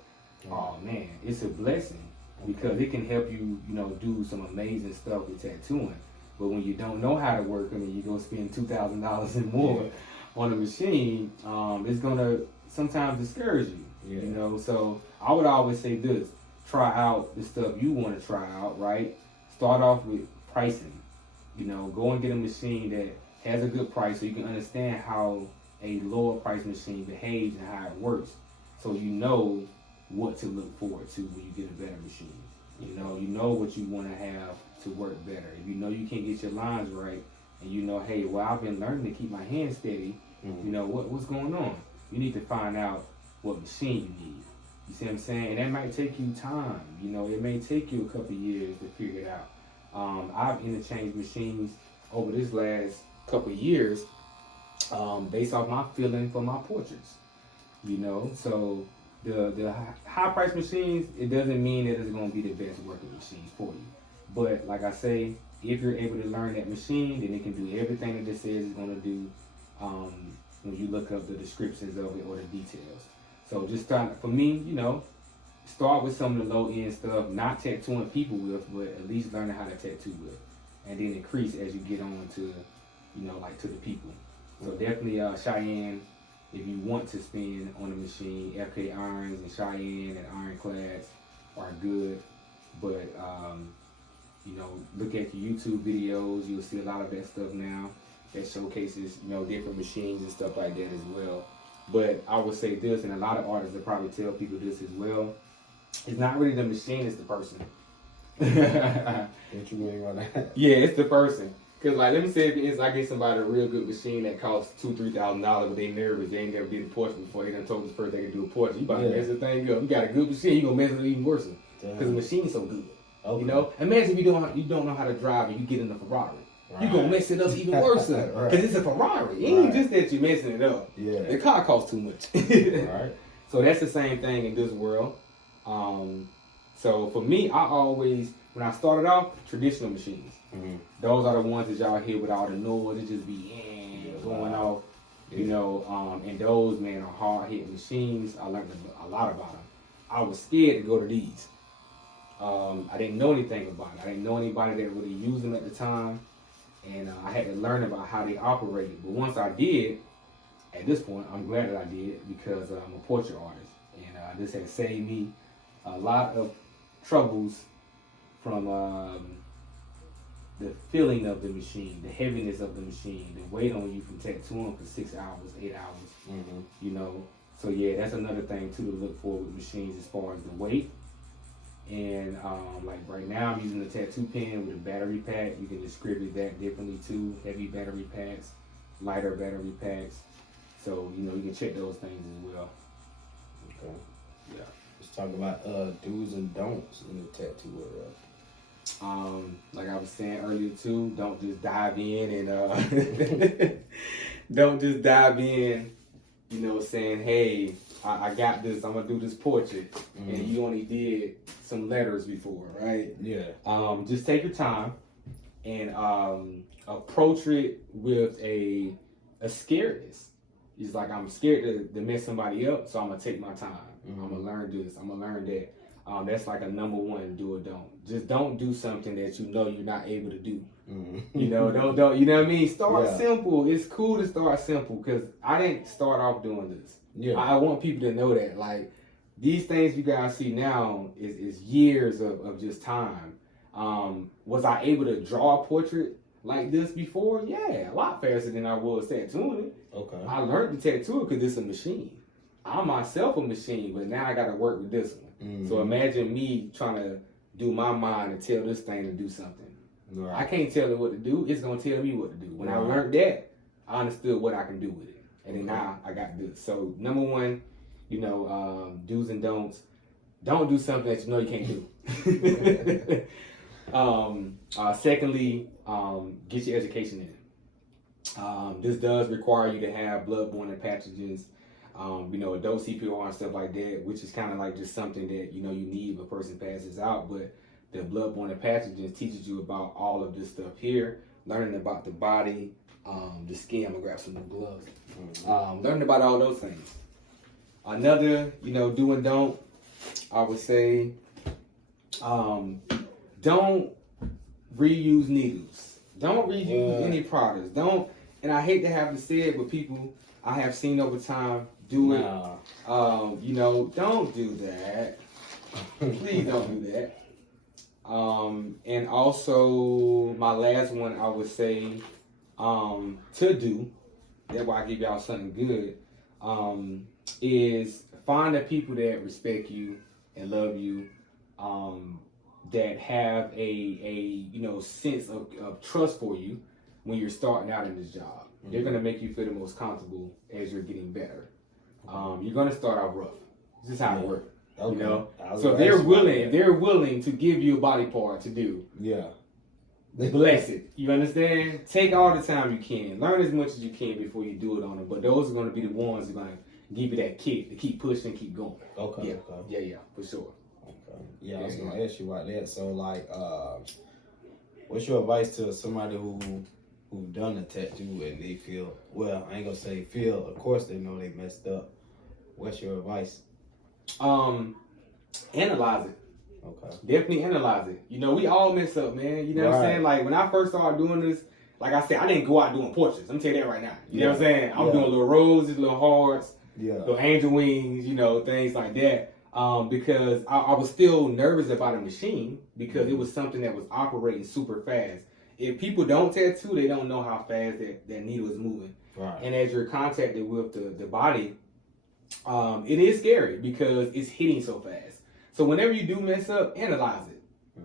oh man, it's a blessing because it can help you, you know, do some amazing stuff with tattooing. But when you don't know how to work them and you go spend $2,000 and more on a machine, it's gonna sometimes discourage you. You know, so I would always say this: try out the stuff you want to try out, right? Start off with pricing. You know, go and get a machine that has a good price so you can understand how a lower price machine behaves and how it works. So you know what to look forward to when you get a better machine. You know what you want to have to work better. If you know you can't get your lines right, and you know, hey, well, I've been learning to keep my hands steady. You know, what's going on? You need to find out what machine you need. You see what I'm saying? And that might take you time. You know, it may take you a couple of years to figure it out. I've interchanged machines over this last couple of years based off my feeling for my portraits. You know, so the high price machines, it doesn't mean that it's going to be the best working machines for you. But like I say, if you're able to learn that machine, then it can do everything that it says it's going to do when you look up the descriptions of it or the details. So just start, for me, you know, start with some of the low end stuff, not tattooing people with, but at least learning how to tattoo with. And then increase as you get on to, you know, like to the people. So definitely Cheyenne, if you want to spend on a machine, FK irons and Cheyenne and ironclads are good. But, you know, look at the YouTube videos. You'll see a lot of that stuff now that showcases, you know, different machines and stuff like that as well. But I would say this, and a lot of artists will probably tell people this as well. It's not really the machine, it's the person. What you mean by that? Yeah, it's the person. Cause like, let me say if I get somebody a real good machine that costs $2,000-$3,000, but they nervous, they ain't never did a portrait before. They done told this person they can do a portrait. You about to mess the thing up. You got a good machine, you gonna mess it up even worse. Cause the machine is so good. Okay. You know, imagine if you don't know how to drive and you get in a Ferrari. Right. You gonna mess it up even worse. Right. Cause it's a Ferrari. It ain't just that you're messing it up. Yeah. The car costs too much. Right. So that's the same thing in this world. So for me, I always, when I started off, traditional machines. Those are the ones that y'all hear with all the noise. It just be going off. You know, and those, man, are hard hitting machines. I learned a lot about them. I was scared to go to these. I didn't know anything about it. I didn't know anybody that really used them at the time. And I had to learn about how they operated. But once I did, at this point, I'm glad that I did because I'm a portrait artist. And this has saved me a lot of troubles from the feeling of the machine, the heaviness of the machine, the weight on you from tattooing for 6 hours, 8 hours. You know, so yeah, that's another thing too to look for with machines as far as the weight. And like right now I'm using the tattoo pen with a battery pack. You can distribute that differently too. Heavy battery packs, lighter battery packs. So, you know, you can check those things as well. Okay. Yeah. Let's talk about do's and don'ts in the tattoo world. Like I was saying earlier too, don't just dive in and don't just dive in, you know, saying, hey, I got this, I'm gonna do this portrait, and you only did some letters before, right? Yeah. Just take your time and approach it with a scaredness. It's like, I'm scared to mess somebody up, so I'm gonna take my time. I'm gonna learn this, I'm gonna learn that. That's like a number one do or don't. Just don't do something that you know you're not able to do. You know, don't. You know what I mean? Start simple. It's cool to start simple because I didn't start off doing this. Yeah. I want people to know that. Like, these things you guys see now is years of just time. Was I able to draw a portrait like this before? Yeah, a lot faster than I was tattooing it. Okay. I learned to tattoo it because it's a machine. I'm myself a machine, but now I got to work with this one. Mm-hmm. So imagine me trying to do my mind and tell this thing to do something. Right. I can't tell it what to do. It's going to tell me what to do. When I learned that, I understood what I can do with it. And then now I got to do it. So number one, you know, do's and don'ts. Don't do something that you know you can't do. Secondly, get your education in. This does require you to have bloodborne pathogens, you know, adult CPR and stuff like that, which is kind of like just something that, you know, you need if a person passes out. But the bloodborne pathogens teaches you about all of this stuff here, learning about the body, the skin. I'm gonna grab some new gloves. Learning about all those things. Another, you know, do and don't, I would say, don't reuse needles. Don't reuse any products. Don't, and I hate to have to say it, but people I have seen over time do it. You know, don't do that. Please don't do that. And also, my last one, I would say, to do, that's why I give y'all something good, is find the people that respect you and love you, that have a you know, sense of trust for you when you're starting out in this job. They're gonna make you feel the most comfortable as you're getting better. You're gonna start out rough. This is how it works. You know, so if they're willing to give you a body part to do, bless it. You understand? Take all the time you can. Learn as much as you can before you do it on them. But those are going to be the ones that are going to give you that kick to keep pushing, keep going. Yeah, for sure. I was going to ask you about that. So, like, what's your advice to somebody who've done a tattoo and they feel, well, I ain't gonna say feel, of course they know they messed up. What's your advice? Analyze it. Okay. Definitely analyze it. You know, we all mess up, man. You know what I'm saying? Like, when I first started doing this, like I said, I didn't go out doing portraits. I'm telling you that right now. You know what I'm saying? I'm doing little roses, little hearts, little angel wings, you know, things like that. Because I was still nervous about a machine because it was something that was operating super fast. If people don't tattoo, they don't know how fast that needle is moving. Right. And as you're contacted with the body, it is scary because it's hitting so fast. So whenever you do mess up, analyze it.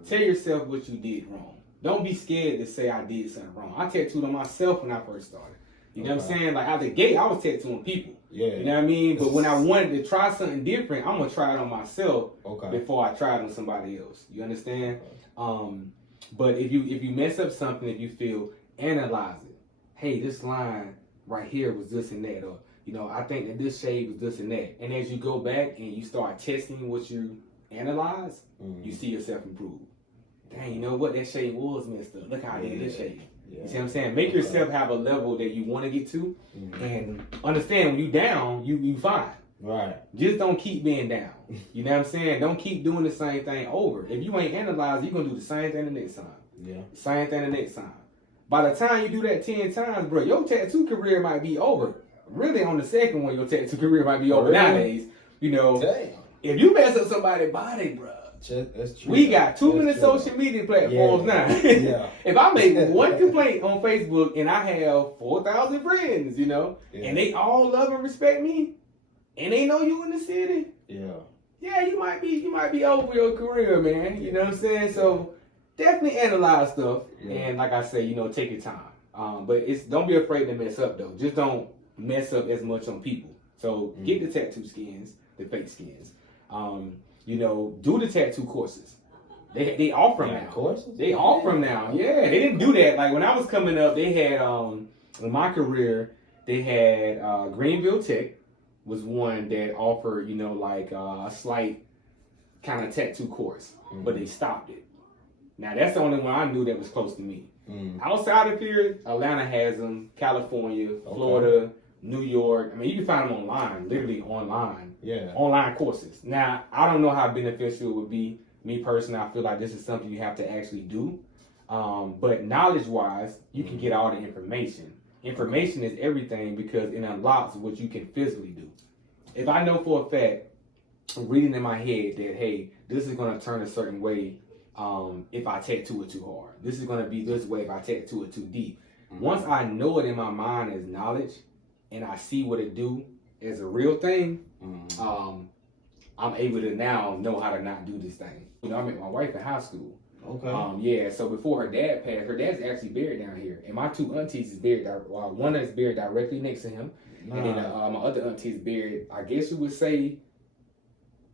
Tell yourself what you did wrong. Don't be scared to say I did something wrong. I tattooed on myself when I first started. You know what I'm saying? Like out the gate, I was tattooing people. You know what I mean? But when I wanted to try something different, I'm gonna try it on myself before I try it on somebody else. You understand? But if you mess up something, if you feel, analyze it. Hey, this line right here was this and that, or you know, I think that this shade was this and that. And as you go back and you start testing what you analyze, you see yourself improve. Dang, you know what? That shade was messed up. Look how I did this shade. You see what I'm saying? Make yourself have a level that you want to get to, and understand when you down, you fine. Right. Just don't keep being down. You know what I'm saying? Don't keep doing the same thing over. If you ain't analyzed, you're gonna do the same thing the next time. Same thing the next time. By the time you do that 10 times, bro, your tattoo career might be over. Really, on the second one, your tattoo career might be over nowadays. You know, if you mess up somebody's body, bro. That's true. We got too many social media platforms now. If I make one complaint on Facebook and I have 4,000 friends, you know, and they all love and respect me, and they know you in the city, you might be over your career, man. You know what I'm saying? So definitely analyze stuff, and like I say, you know, take your time. But don't be afraid to mess up though. Just don't mess up as much on people. So get the tattoo skins, the fake skins. You know, do the tattoo courses. They offer them now. Courses? They offer them now. Yeah, they didn't do that. Like when I was coming up, they had in my career, they had Greenville Tech was one that offered, you know, like a slight kind of tattoo course, but they stopped it. Now that's the only one I knew that was close to me. Outside of here, Atlanta has them, California, Florida, New York. I mean, you can find them online, literally online. Online courses. Now, I don't know how beneficial it would be. Me personally, I feel like this is something you have to actually do. But knowledge-wise, you can get all the information. Information is everything because it unlocks what you can physically do. If I know for a fact, I'm reading in my head that, hey, this is going to turn a certain way, if I tattoo it too hard. This is gonna be this way if I tattoo it too deep. Once I know it in my mind as knowledge, and I see what it do as a real thing, I'm able to now know how to not do this thing. You know, I met my wife in high school. Okay. Yeah, so before her dad passed, her dad's actually buried down here. And my 2 aunties is buried, one is buried directly next to him. And then my other auntie is buried, I guess you would say,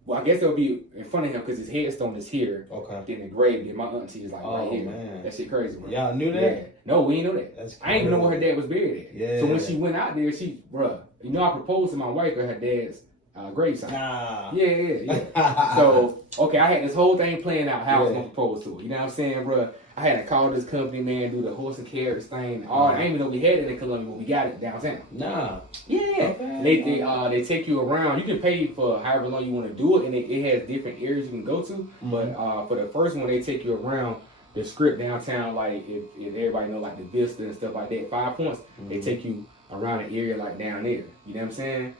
well, I guess it'll be in front of him because his headstone is here. Okay. Then the grave, then my auntie is like right here. Man. That shit crazy, bro. Y'all knew that? Yeah. No, we ain't know that. That's crazy. I didn't even know where her dad was buried at. Yeah. So when she went out there, bruh, you know I proposed to my wife at her dad's gravesite. Nah. Yeah. So, okay, I had this whole thing planned out how I was going to propose to her. You know what I'm saying, bro? I had to call this company, man, do the horse and carriage thing. I didn't even know we had it in Columbia, but we got it downtown. Nah. Yeah. Okay. They take you around. You can pay for however long you want to do it, and it has different areas you can go to. But for the first one, they take you around the strip downtown, like if everybody know like the Vista and stuff like that, 5 Points, they take you around the area like down there. You know what I'm saying?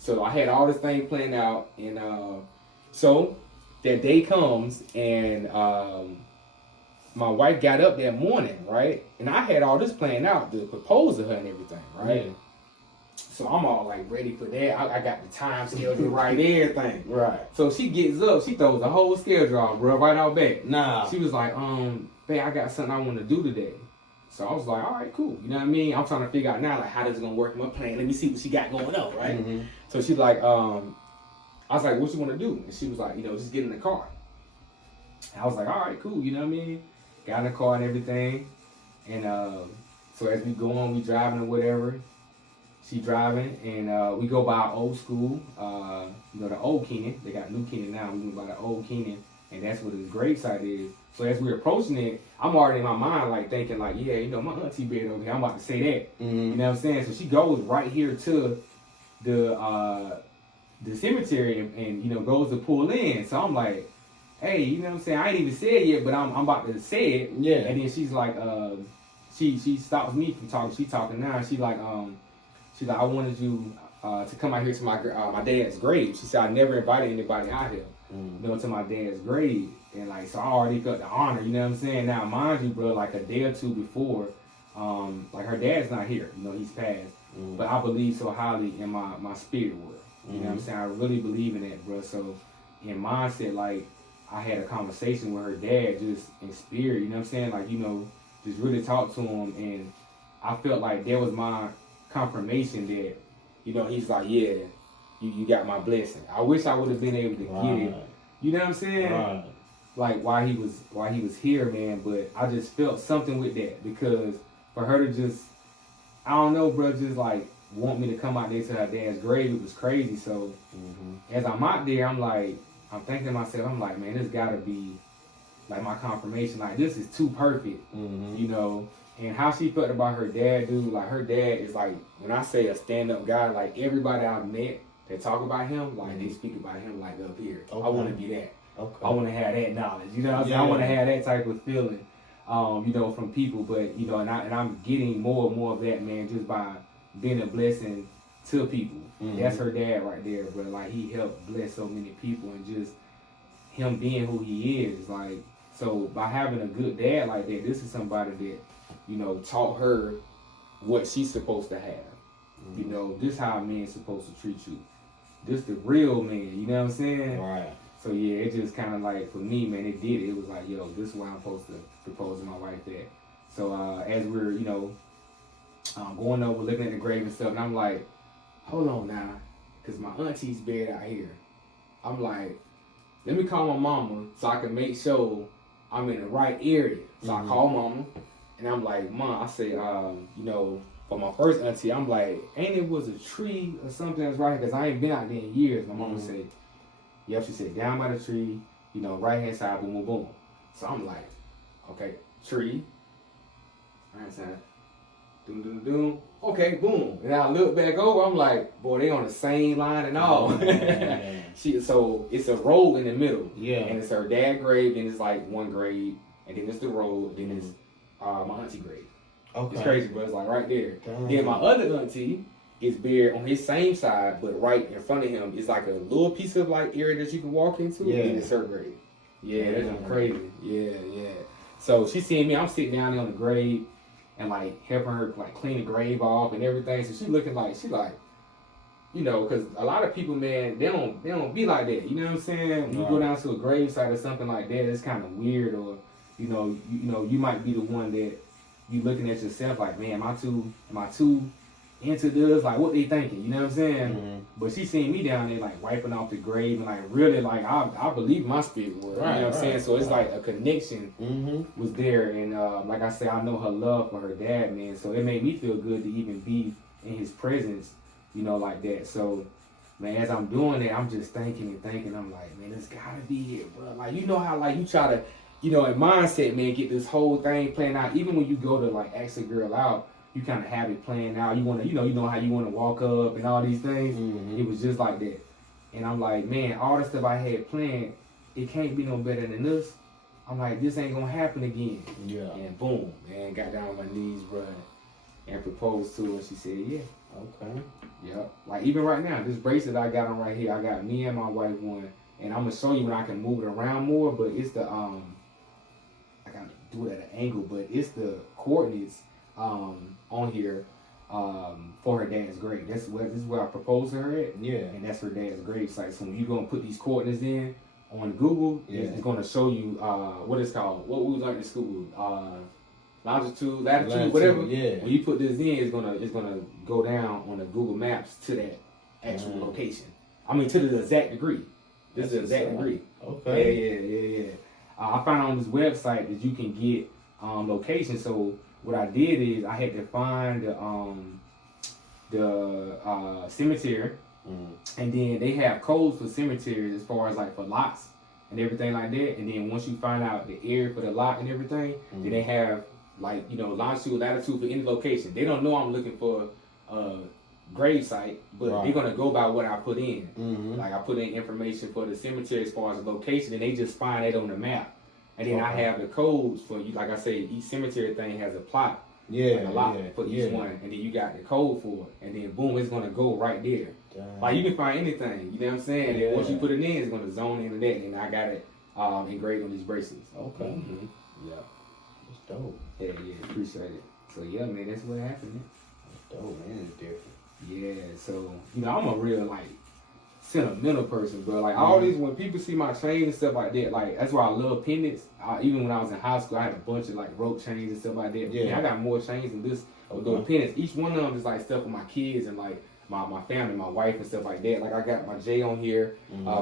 So I had all this thing planned out, and so that day comes, and my wife got up that morning, right? And I had all this planned out to propose to her and everything, right? Yeah. So I'm all like ready for that. I got the time schedule right, everything. Right. So she gets up, she throws the whole schedule off, bro, right out back. Nah. She was like, babe, I got something I want to do today. So I was like, all right, cool. You know what I mean? I'm trying to figure out now, like, how this is going to work in my plan. Let me see what she got going on, right? So she's like, I was like, what you want to do? And she was like, just get in the car. And I was like, all right, cool. You know what I mean? Got in the car and everything. And so as we go on, we driving or whatever. She driving, and we go by our old school, the old Kenan. They got new Kenan now. We went by the old Kenan, and that's what his gravesite is. So as we're approaching it, I'm already in my mind like thinking like, yeah, my auntie buried over here. I'm about to say that. You know what I'm saying? So she goes right here to the cemetery and goes to pull in. So I'm like, hey, you know what I'm saying? I ain't even said it yet, but I'm about to say it. Yeah. And then she's like, she stops me from talking. She talking now. She's like, I wanted you to come out here to my dad's grave. She said I never invited anybody out here, to my dad's grave. And like, so I already felt the honor, you know what I'm saying? Now, mind you, bro, like a day or two before, like her dad's not here, he's passed. But I believe so highly in my spirit world. You know what I'm saying? I really believe in that, bro. So in mindset, like, I had a conversation with her dad just in spirit, you know what I'm saying? Like, just really talk to him. And I felt like that was my confirmation that, he's like, yeah, you got my blessing. I wish I would have been able to get it. You know what I'm saying? Right. Like while he was here, man. But I just felt something with that because for her to just, I don't know, bro, just like want me to come out there to her dad's grave, it was crazy. So as I'm out there, I'm thinking to myself, I'm like, man, this gotta be like my confirmation. Like this is too perfect, And how she felt about her dad, dude, like her dad is like, when I say a stand-up guy, like everybody I've met that talk about him, like they speak about him like up here. Okay. I want to be that. Okay. I want to have that knowledge. You know what I'm saying? I want to have that type of feeling, from people. But, and I'm getting more and more of that, man, just by being a blessing to people. That's her dad right there, bro. Like he helped bless so many people and just him being who he is. Like, so by having a good dad like that, this is somebody that, taught her what she's supposed to have. This how a man's supposed to treat you. This the real man, you know what I'm saying? Right. So yeah, it just kind of like, for me, man, it did it. It was like, yo, this is why I'm supposed to propose to my wife at. So as we're, going over, looking at the grave and stuff, and I'm like, hold on now, because my auntie's buried out here. I'm like, let me call my mama so I can make sure I'm in the right area. So I call mama. And I'm like, Mom, I said, for my first auntie, I'm like, ain't it was a tree or something that's right here? Because I ain't been out there in years. My mama said, yep, she said, down by the tree, right hand side, boom, boom, boom. So I'm like, okay, tree, right hand side, doom, doom, doom. Okay, boom. And I look back over, I'm like, boy, they on the same line and all. So it's a road in the middle. Yeah. And it's her dad's grave, then it's like one grave, and then it's the road, then it's my auntie grave. Okay. It's crazy, but it's like right there. Damn. Then my other auntie is buried on his same side, but right in front of him is like a little piece of like area that you can walk into. Yeah. And it's her grave. Yeah, that's crazy. Yeah. So she seen me. I'm sitting down there on the grave and like helping her like clean the grave off and everything. So she looking like you know, because a lot of people, man, they don't be like that. You know what I'm saying? When you go down to a gravesite or something like that, it's kind of weird, or you know, you might be the one that you looking at yourself like, man, am I too into this? Like, what they thinking? You know what I'm saying? Mm-hmm. But she seen me down there like wiping off the grave and like really like I believe my spirit was. You know what I'm saying? So it's like a connection was there, and like I said, I know her love for her dad, man. So it made me feel good to even be in his presence. You know, like that. So, man, as I'm doing that, I'm just thinking. I'm like, man, this gotta be it, bro. Like, you know how, like, you try to, you know, in mindset, man, get this whole thing playing out. Even when you go to, like, ask a girl out, you kind of have it playing out. You want to, you know how you want to walk up and all these things. Mm-hmm. It was just like that. And I'm like, man, all the stuff I had planned, it can't be no better than this. I'm like, this ain't gonna happen again. Yeah. And boom, man, got down on my knees, bro, and proposed to her. And she said, yeah. Okay. Yep. Like even right now, this bracelet I got on right here, I got me and my wife one, and I'm gonna show you when I can move it around more. But it's the I gotta do it at an angle, but it's the coordinates on here for her dad's grave. This is where I proposed to her at. Yeah. And that's her dad's grave site. So when you gonna put these coordinates in on Google, it's gonna show you what it's called. What we learned in school. Longitude, latitude, whatever. Yeah. When you put this in, it's gonna go down on the Google Maps to that actual location. I mean, to the exact degree. This is the exact degree. Okay. Yeah. I found on this website that you can get locations. So what I did is I had to find the cemetery, and then they have codes for cemeteries as far as like for lots and everything like that. And then once you find out the area for the lot and everything, then they have like, you know, longitude, latitude for any location. They don't know I'm looking for a grave site, but they're gonna go by what I put in. Mm-hmm. Like I put in information for the cemetery as far as the location, and they just find it on the map. And then I have the codes for you. Like I say, each cemetery thing has a plot, like a lot for each one, and then you got the code for it, and then boom, it's gonna go right there. Damn. Like you can find anything, you know what I'm saying? And then once you put it in, it's gonna zone into that, and I got it engraved on these bracelets. Okay. Mm-hmm. Yeah. That's dope. Yeah, appreciate it. So yeah, man, that's what happened, man. That's dope, man. It's different. Yeah, so you know, I'm a real like sentimental person, bro. Like all these, when people see my chains and stuff like that, like that's why I love pendants. Even when I was in high school, I had a bunch of like rope chains and stuff like that. Yeah, I got more chains than this. Those pendants. Each one of them is like stuff for my kids and like my family, my wife and stuff like that. Like I got my J on here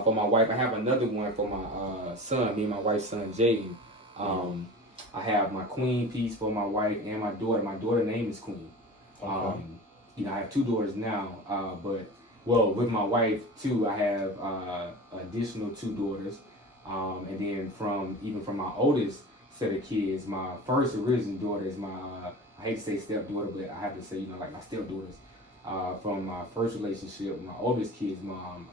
for my wife. I have another one for my son, me and my wife's son, Jaden. I have my queen piece for my wife and my daughter. My daughter's name is Queen. You know, I have two daughters now, but well, with my wife too, I have additional two daughters, and then from my oldest set of kids, my first original daughter is my I hate to say stepdaughter, but I have to say, you know, like my stepdaughters from my first relationship with my oldest kid's mom,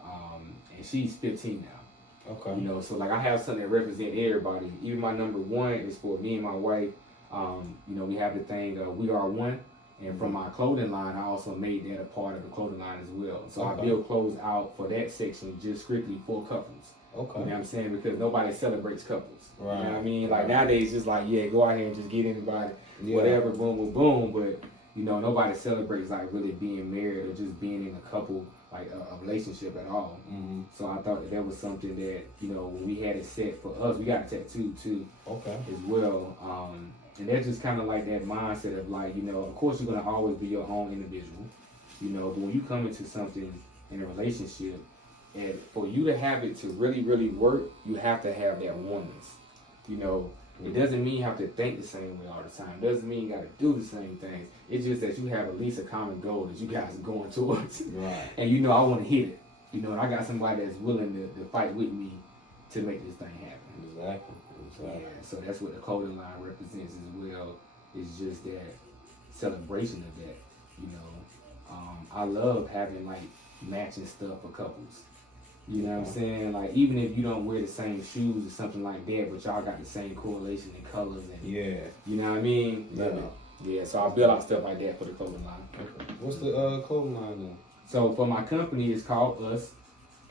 and she's 15 now. Okay. You know, so like I have something that represents everybody. Even my number one is for me and my wife. You know, we have the thing we are one. And from my clothing line, I also made that a part of the clothing line as well. So I build clothes out for that section just strictly for couples. Okay. You know what I'm saying? Because nobody celebrates couples. Right. You know what I mean? Like nowadays, just like, yeah, go out here and just get anybody, whatever, boom, boom, boom. But, you know, nobody celebrates like really being married or just being in a couple, like a relationship at all. Mm-hmm. So I thought that was something that, you know, when we had it set for us, we got a tattoo too. Okay. As well. And that's just kind of like that mindset of like, you know, of course you're going to always be your own individual, you know, but when you come into something in a relationship, and for you to have it to really, really work, you have to have that oneness. You know, it doesn't mean you have to think the same way all the time. It doesn't mean you got to do the same things. It's just that you have at least a common goal that you guys are going towards. Right. And you know, I want to hit it. You know, and I got somebody that's willing to fight with me to make this thing happen. Exactly. Yeah, so that's what the clothing line represents as well. It's just that celebration of that, you know. I love having like matching stuff for couples. You know what I'm saying? Like even if you don't wear the same shoes or something like that, but y'all got the same correlation in colors and you know what I mean? Yeah. So I build out stuff like that for the clothing line. Okay. What's the clothing line then? So for my company, it's called Us,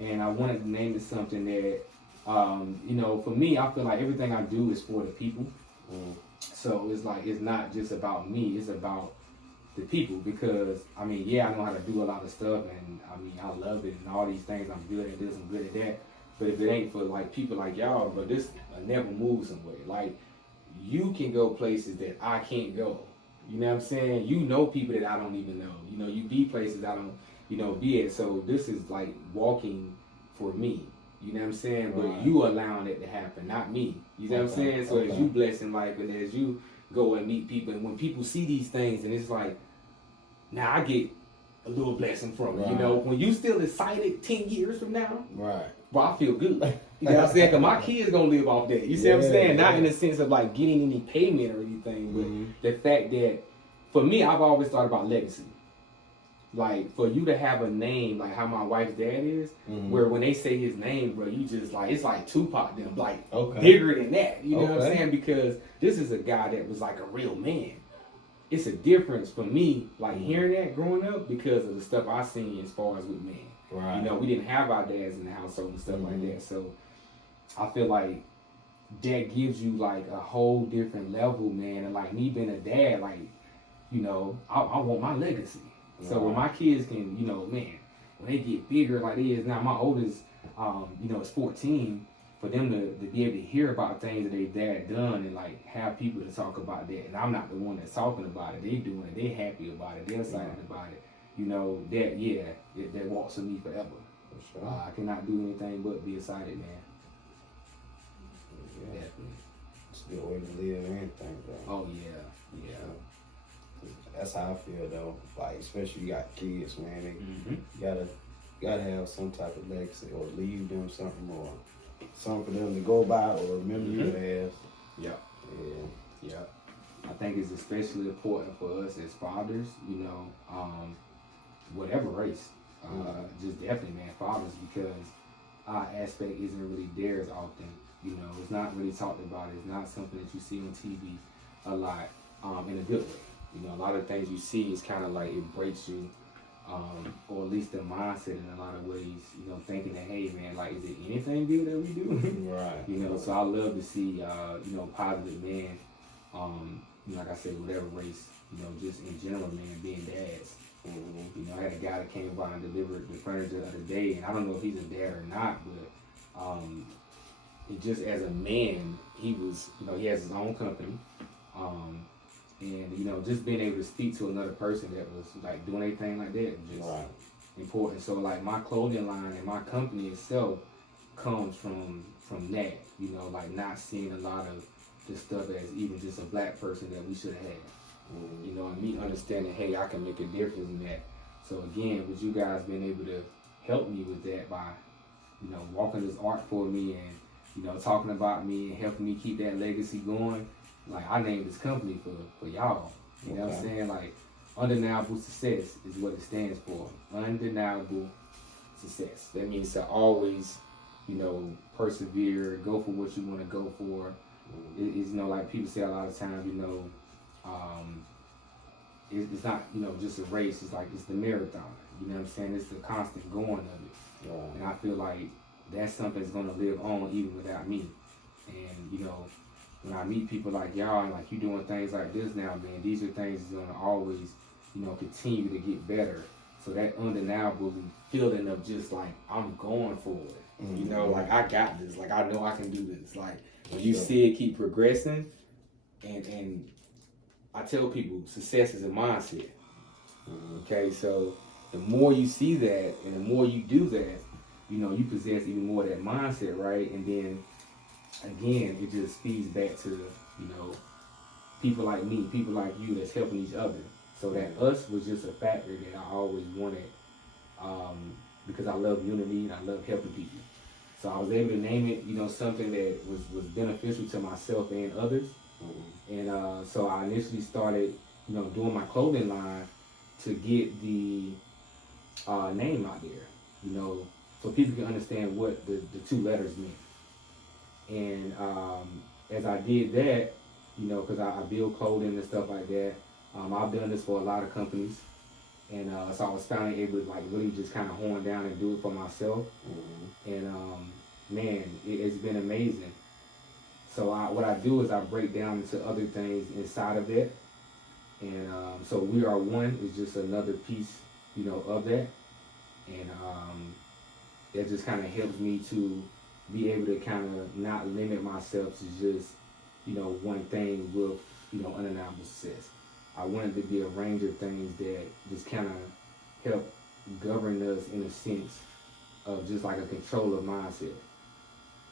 and I wanted to name it something that You know, for me, I feel like everything I do is for the people. Mm. So it's like, it's not just about me, it's about the people. Because, I mean, yeah, I know how to do a lot of stuff, and I mean, I love it, and all these things, I'm good at this, I'm good at that. But if it ain't for like people like y'all, bro, this will never move somewhere. Like, you can go places that I can't go. You know what I'm saying? You know people that I don't even know. You know, you be places I don't, you know, be at. So this is like walking for me. You know what I'm saying? Right. But you allowing it to happen, not me. You know what I'm saying? So as you blessing life, and as you go and meet people, and when people see these things, and it's like, now I get a little blessing from it. You know, when you still excited 10 years from now, right, bro, I feel good. You know what I'm saying? Because my kids gonna live off that. You see what I'm saying? Not in the sense of like getting any payment or anything, but the fact that, for me, I've always thought about legacy. Like, for you to have a name like how my wife's dad is, where when they say his name, bro, you just like, it's like Tupac them, like bigger than that. You know what I'm saying? Because this is a guy that was like a real man. It's a difference for me, like hearing that growing up, because of the stuff I seen as far as with men. Right. You know, we didn't have our dads in the household and stuff like that. So I feel like that gives you like a whole different level, man. And like me being a dad, like, you know, I want my legacy. So when my kids can, you know, man, when they get bigger like they is now, my oldest, you know, is 14. For them to be able to hear about things that their dad done, and like have people to talk about that. And I'm not the one that's talking about it. They doing it. They happy about it. They're excited about it. You know, that walks with me forever. For sure. I cannot do anything but be excited, man. Yeah. Definitely. It's a good way to live and anything, though. Oh, yeah. That's how I feel, though. Like, especially you got kids, man. You gotta have some type of legacy, or leave them something, or something for them to go by or remember you as. Yeah. I think it's especially important for us as fathers, you know, whatever race. Just definitely, man, fathers, because our aspect isn't really there as often. You know, it's not really talked about. It's not something that you see on TV a lot, in a good way. You know, a lot of things you see is kind of like it breaks you, or at least the mindset in a lot of ways, you know, thinking that, hey, man, like, is it anything good that we do? Right. You know, so I love to see, you know, positive men, you know, like I said, whatever race, you know, just in general, man, being dads. You know, I had a guy that came by and delivered the furniture the other day, and I don't know if he's a dad or not, but he just as a man, he was, you know, he has his own company. And, you know, just being able to speak to another person that was, like, doing anything like that was just important. So, like, my clothing line and my company itself comes from that, you know, like, not seeing a lot of the stuff as even just a black person that we should have. You know, and me understanding, hey, I can make a difference in that. So, again, with you guys being able to help me with that by, you know, walking this art for me and, you know, talking about me and helping me keep that legacy going. Like, I named this company for y'all. You know what I'm saying? Like, undeniable success is what it stands for. Undeniable success. That means to always, you know, persevere, go for what you want to go for. It's, you know, like people say a lot of times, you know, it's not, you know, just a race. It's like, it's the marathon. You know what I'm saying? It's the constant going of it. And I feel like that's something that's going to live on even without me. And, you know, when I meet people like y'all and like you doing things like this now, man, these are things that's gonna always, you know, continue to get better. So that undeniable feeling of just like, I'm going for it. You know, like, I got this. Like, I know I can do this. Like, when you see it keep progressing, and I tell people, success is a mindset. Okay, so the more you see that and the more you do that, you know, you possess even more of that mindset, right? And then again, it just feeds back to, you know, people like me, people like you that's helping each other. So that us was just a factor that I always wanted, because I love unity and I love helping people. So I was able to name it, you know, something that was beneficial to myself and others. And so I initially started, you know, doing my clothing line to get the name out there, you know, so people can understand what the two letters mean. And as I did that, you know, because I build clothing and stuff like that, I've done this for a lot of companies. And so I was finally able to, like, really just kind of horn down and do it for myself. And man, it's been amazing. So what I do is I break down into other things inside of that, and so we are one is just another piece, of that, and that just kind of helps me to be able to kind of not limit myself to just, one thing with, undeniable success. I wanted to be a range of things that just kind of help govern us in a sense of just like a controller mindset.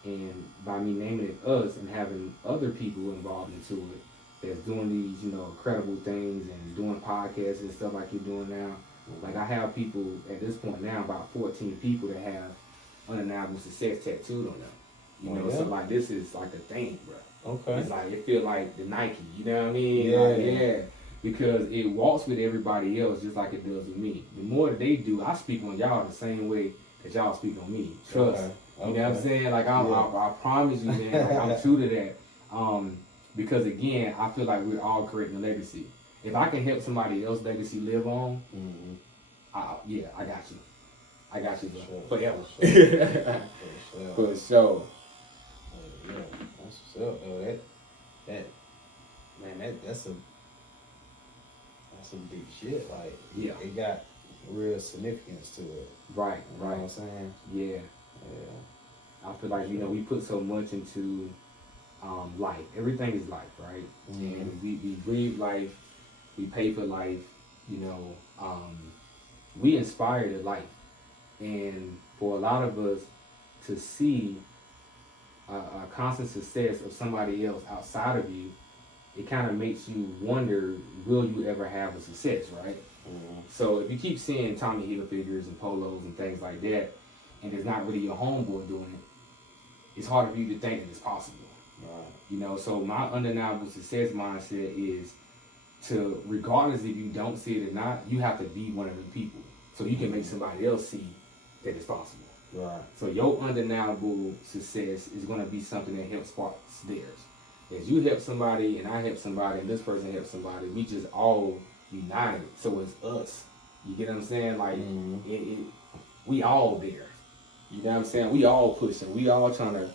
And by me naming it us and having other people involved into it that's doing these, incredible things and doing podcasts and stuff like you're doing now. Like I have people at this point now, about 14 people that have undeniable success tattooed on them. So like this is like a thing, bro. Okay. It's like it feel like the Nike, you know what I mean? Yeah. Like, yeah. Because it walks with everybody else just like it does with me. The more that they do, I speak on y'all the same way that y'all speak on me. Trust. Okay. You know what I'm saying? Like I promise you, man. Like, I'm true to that. Because again, I feel like we're all creating a legacy. If I can help somebody else's legacy live on, I got you. I got you, bro. Sure. Forever. For sure. For sure. Yeah, that's what's up. That's some big shit. Like, yeah, it got real significance to it. Right, You know what I'm saying? Yeah. I feel like, we put so much into life. Everything is life, right? Mm-hmm. And we breathe life, we pay for life, we inspire the life. And for a lot of us to see a constant success of somebody else outside of you, it kind of makes you wonder, will you ever have a success, right? Mm-hmm. So if you keep seeing Tommy Hilfigers and polos and things like that, and it's not really your homeboy doing it, it's hard for you to think that it's possible. Right. So my undeniable success mindset is to, regardless if you don't see it or not, you have to be one of the people. So you can make somebody else see that it's possible. Right. So your undeniable success is going to be something that helps spark theirs. As you help somebody and I help somebody and this person helps somebody, we just all united. So it's us. You get what I'm saying? Like, we all there. You know what I'm saying? We all pushing. We all trying to,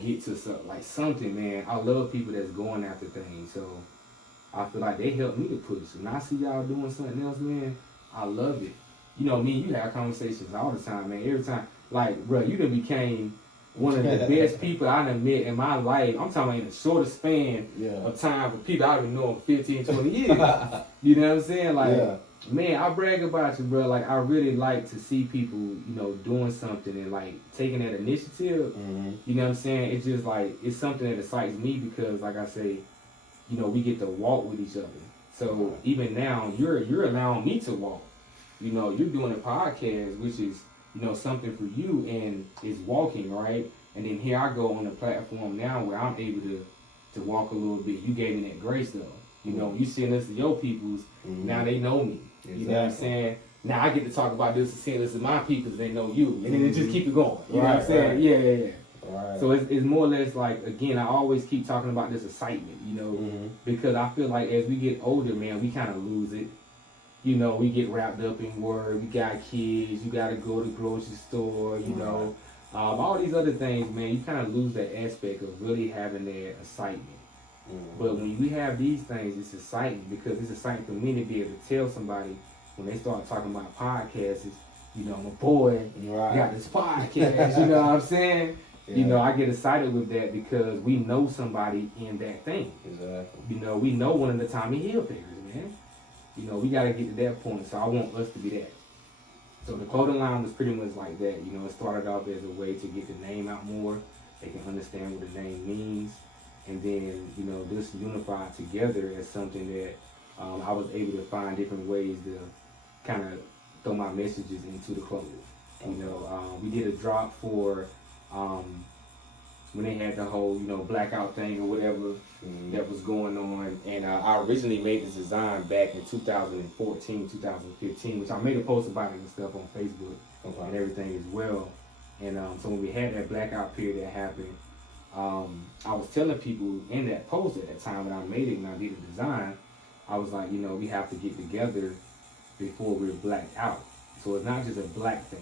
get to something, man. I love people that's going after things. So I feel like they help me to push. When I see y'all doing something else, man, I love it. Me and you have conversations all the time, man. Every time, like, bro, you done became one of the best people I done met in my life. I'm talking about in the shortest span of time for people I've been knowing 15, 20 years. You know what I'm saying? Like, man, I brag about you, bro. Like, I really like to see people, doing something and, like, taking that initiative. Mm-hmm. You know what I'm saying? It's just, like, it's something that excites me because, like I say, we get to walk with each other. So even now, you're allowing me to walk. You're doing a podcast, which is, something for you, and it's walking, right? And then here I go on the platform now where I'm able to walk a little bit. You gave me that grace, though. You send us to your peoples, now they know me. Exactly. You know what I'm saying? Now I get to talk about this and send this to my peoples, they know you. And then it just keep it going. You know what I'm saying? Yeah. Right. So it's more or less like, again, I always keep talking about this excitement, because I feel like as we get older, man, we kind of lose it. We get wrapped up in work, we got kids, you got to go to the grocery store, all these other things, man, you kind of lose that aspect of really having that excitement. But when we have these things, it's exciting because it's exciting for me to be able to tell somebody when they start talking about podcasts, my boy got this podcast, you know what I'm saying? Yeah. I get excited with that because we know somebody in that thing. Exactly. We know one of the Tommy Hilfigers, man. We got to get to that point, so I want us to be that. So the clothing line was pretty much like that. It started off as a way to get the name out more. They can understand what the name means. And then, this unified together as something that I was able to find different ways to kind of throw my messages into the clothing. We did a drop for when they had the whole, blackout thing or whatever that was going on. And I originally made this design back in 2014, 2015, which I made a post about it and stuff on Facebook and everything as well. And so when we had that blackout period that happened, I was telling people in that post at that time when I made it and I did the design, I was like, we have to get together before we're blacked out. So it's not just a black thing.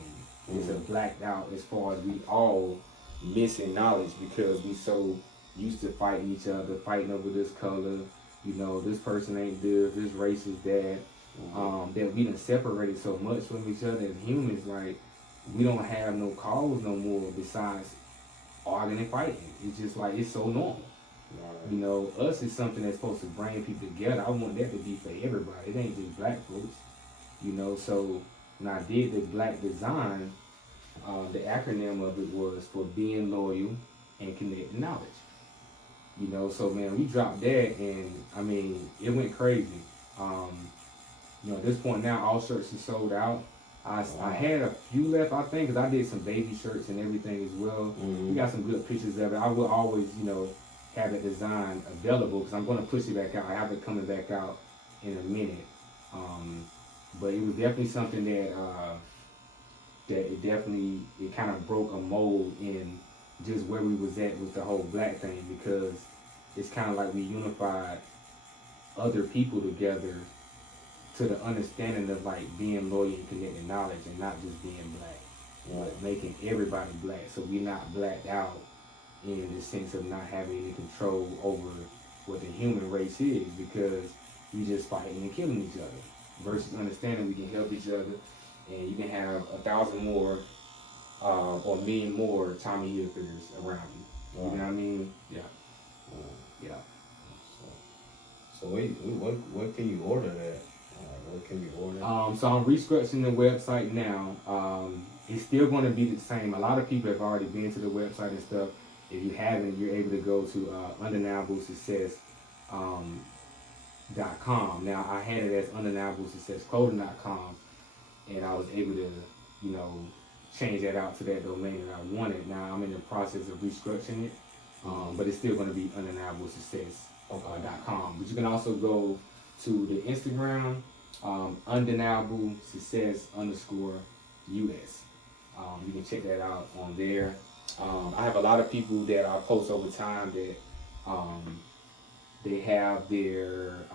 It's a blacked out as far as we all missing knowledge because we so used to fighting each other, fighting over this color. You know, this person ain't this race is that. That we done separated so much from each other as humans, like we don't have no cause no more besides arguing and fighting. It's just like it's so normal. You know, us is something that's supposed to bring people together. I want that to be for everybody. It ain't just black folks. You know, so when I did the black design, the acronym of it was for being loyal and connecting knowledge. You know, so man, we dropped that and I mean, it went crazy. You know, at this point now, all shirts are sold out. I had a few left, I think, because I did some baby shirts and everything as well. We got some good pictures of it. I will always, you know, have that design available because I'm going to push it back out. I have it coming back out in a minute. But it was definitely something that it kind of broke a mold in just where we was at with the whole black thing because it's kind of like we unified other people together to the understanding of like being loyal and connected knowledge and not just being black, but making everybody black so we're not blacked out in the sense of not having any control over what the human race is because we just fighting and killing each other versus understanding we can help each other and you can have 1,000 more or 1,000,000 more Tommy Hilfigers around you. You know what I mean? Yeah. Yeah. So what can you order that? What can you order? So I'm restructuring the website now. It's still going to be the same. A lot of people have already been to the website and stuff. If you haven't, you're able to go to undeniablesuccess.com. Now I had it as undeniablesuccessclothing.com, and I was able to, you know, change that out to that domain that I wanted. Now I'm in the process of restructuring it, but it's still going to be undeniablesuccess.com. But you can also go to the Instagram, undeniablesuccess_US. You can check that out on there. I have a lot of people that I post over time that they have their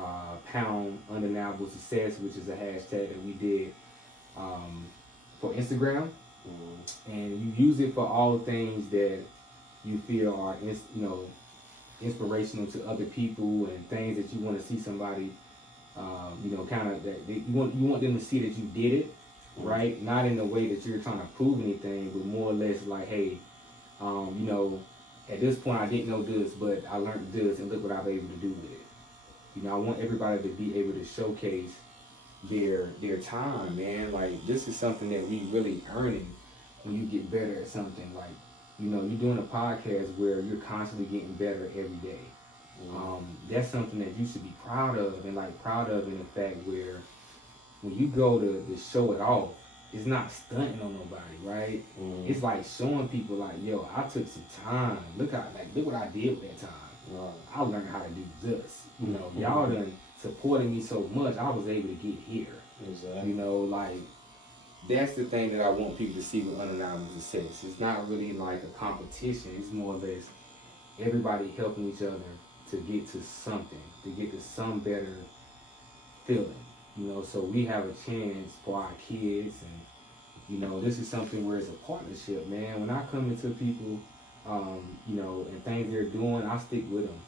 pound undeniable success, which is a hashtag that we did for Instagram, and you use it for all things that you feel are inspirational to other people and things that you want to see somebody. You know, kind of that you want them to see that you did it, right? Not in a way that you're trying to prove anything, but more or less like, hey, you know, at this point I didn't know this, but I learned this, and look what I'm able to do with it. You know, I want everybody to be able to showcase their time, man. Like this is something that we really earning when you get better at something. Like, you know, you're doing a podcast where you're constantly getting better every day. That's something that you should be proud of, and like proud of in the fact where when you go to show it off, it's not stunting on nobody, right? It's like showing people like, yo, I took some time. Look what I did with that time. I learned how to do this. You know, y'all done supported me so much, I was able to get here. Exactly. You know, like that's the thing that I want people to see with Undeniable Success. It's not really like a competition. It's more or less everybody helping each other to get to something, to get to some better feeling. You know, so we have a chance for our kids, and you know, this is something where it's a partnership, man. When I come into people, you know, and things they're doing, I stick with them.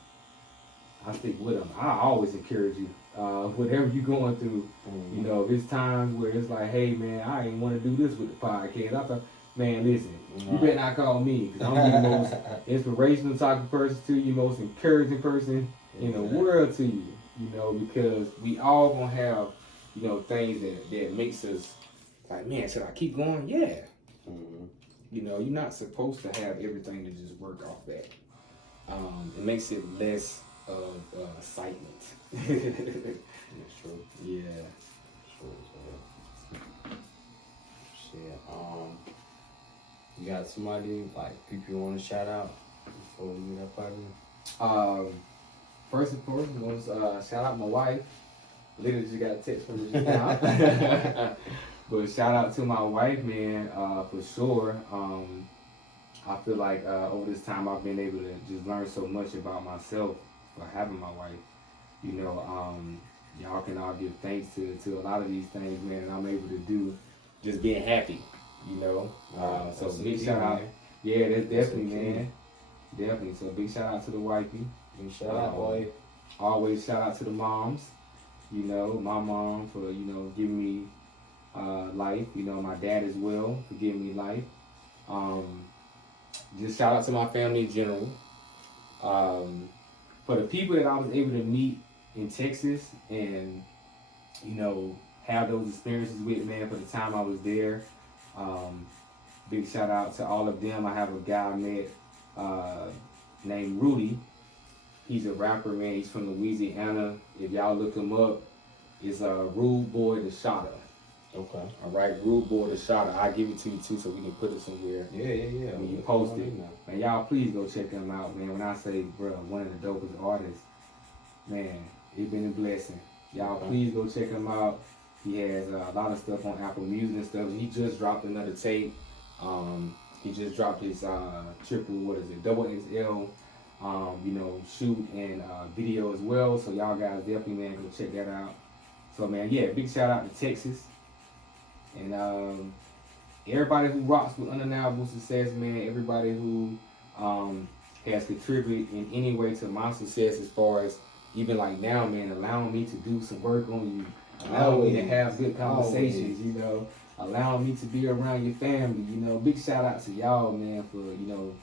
I always encourage you, whatever you're going through. You know, there's times where it's like, hey, man, I ain't want to do this with the podcast. I thought, man, listen, you better not call me because I'm the most inspirational type of person to you, most encouraging person in the world to you. You know, because we all gonna have, you know, things that makes us like, man, should I keep going? Yeah. You know, you're not supposed to have everything to just work off that. It makes it less of excitement. That's true. Yeah. True. Shit. You got somebody like people you want to shout out before we get up out of here? First and foremost, shout out my wife. Literally just got a text from her just now. But shout out to my wife, man, for sure. I feel like over this time I've been able to just learn so much about myself for having my wife. You know, y'all can all give thanks to a lot of these things, man, I'm able to do just being happy. you know. So That's big the shout key, out. man. Yeah, that's That's definitely, the key. man. Definitely. So big shout out to the wifey. Big shout out, boy. Always shout out to the moms. You know, my mom for, you know, giving me life. You know, my dad as well for giving me life. Just shout out to my family in general. For the people that I was able to meet in Texas and, you know, have those experiences with, man, for the time I was there. Big shout out to all of them. I have a guy I met named Rudy. He's a rapper, man. He's from Louisiana. If y'all look him up, it's Rude Boy the Shotter. Okay. All right, Rude Boy the Shotter. I'll give it to you too, so we can put it somewhere. Yeah. When you post it, man, y'all please go check him out, man. When I say, bro, one of the dopest artists, man, it's been a blessing. Y'all please go check him out. He has a lot of stuff on Apple Music and stuff. He just dropped another tape. He just dropped his double XL, you know, shoot and video as well. So y'all guys definitely, man, go check that out. So man, yeah, big shout out to Texas. And everybody who rocks with Undeniable Success, man, everybody who has contributed in any way to my success as far as even like now, man, allowing me to do some work on you, allowing me to have good conversations, you know, allowing me to be around your family, you know. Big shout out to y'all, man, for, you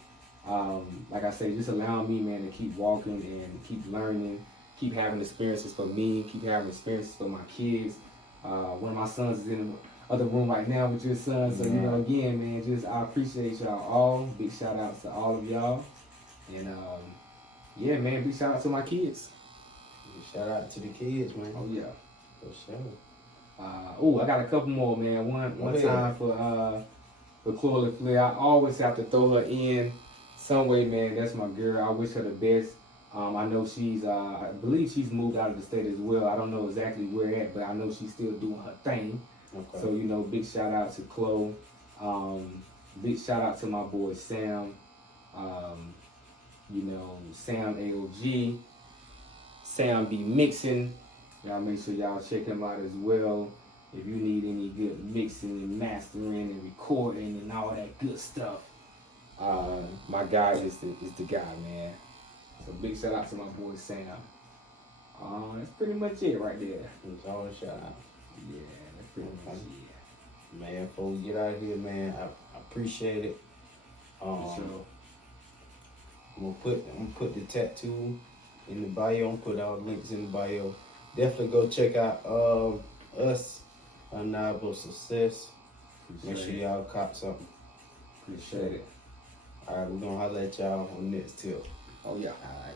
know, like I say, just allowing me, man, to keep walking and keep learning, keep having experiences for me, keep having experiences for my kids. One of my sons is in the other room right now with your son, so, you know, again, man, just I appreciate y'all all. Big shout outs to all of y'all. And, yeah, man, big shout out to my kids. Shout out to the kids, man. Oh, yeah. For sure. I got a couple more, man. One time for Chloe Flair. I always have to throw her in some way, man. That's my girl. I wish her the best. I know I believe she's moved out of the state as well. I don't know exactly where at, but I know she's still doing her thing. Okay. So, you know, big shout out to Chloe. Big shout out to my boy Sam. You know, Sam AOG. Sam be mixing. Y'all make sure y'all check him out as well. If you need any good mixing and mastering and recording and all that good stuff, my guy is the guy, man. So big shout out to my boy Sam. That's pretty much it right there. It's all a shout out. Yeah, that's pretty much it. Man, before we get out of here, man, I appreciate it. So, I'm gonna put the tattoo in the bio. I'm gonna put all the links in the bio. Definitely go check out us, Undeniable Success. Make sure y'all cop something. Appreciate it. All right, we're gonna holler at y'all on the next tip. Oh yeah. All right.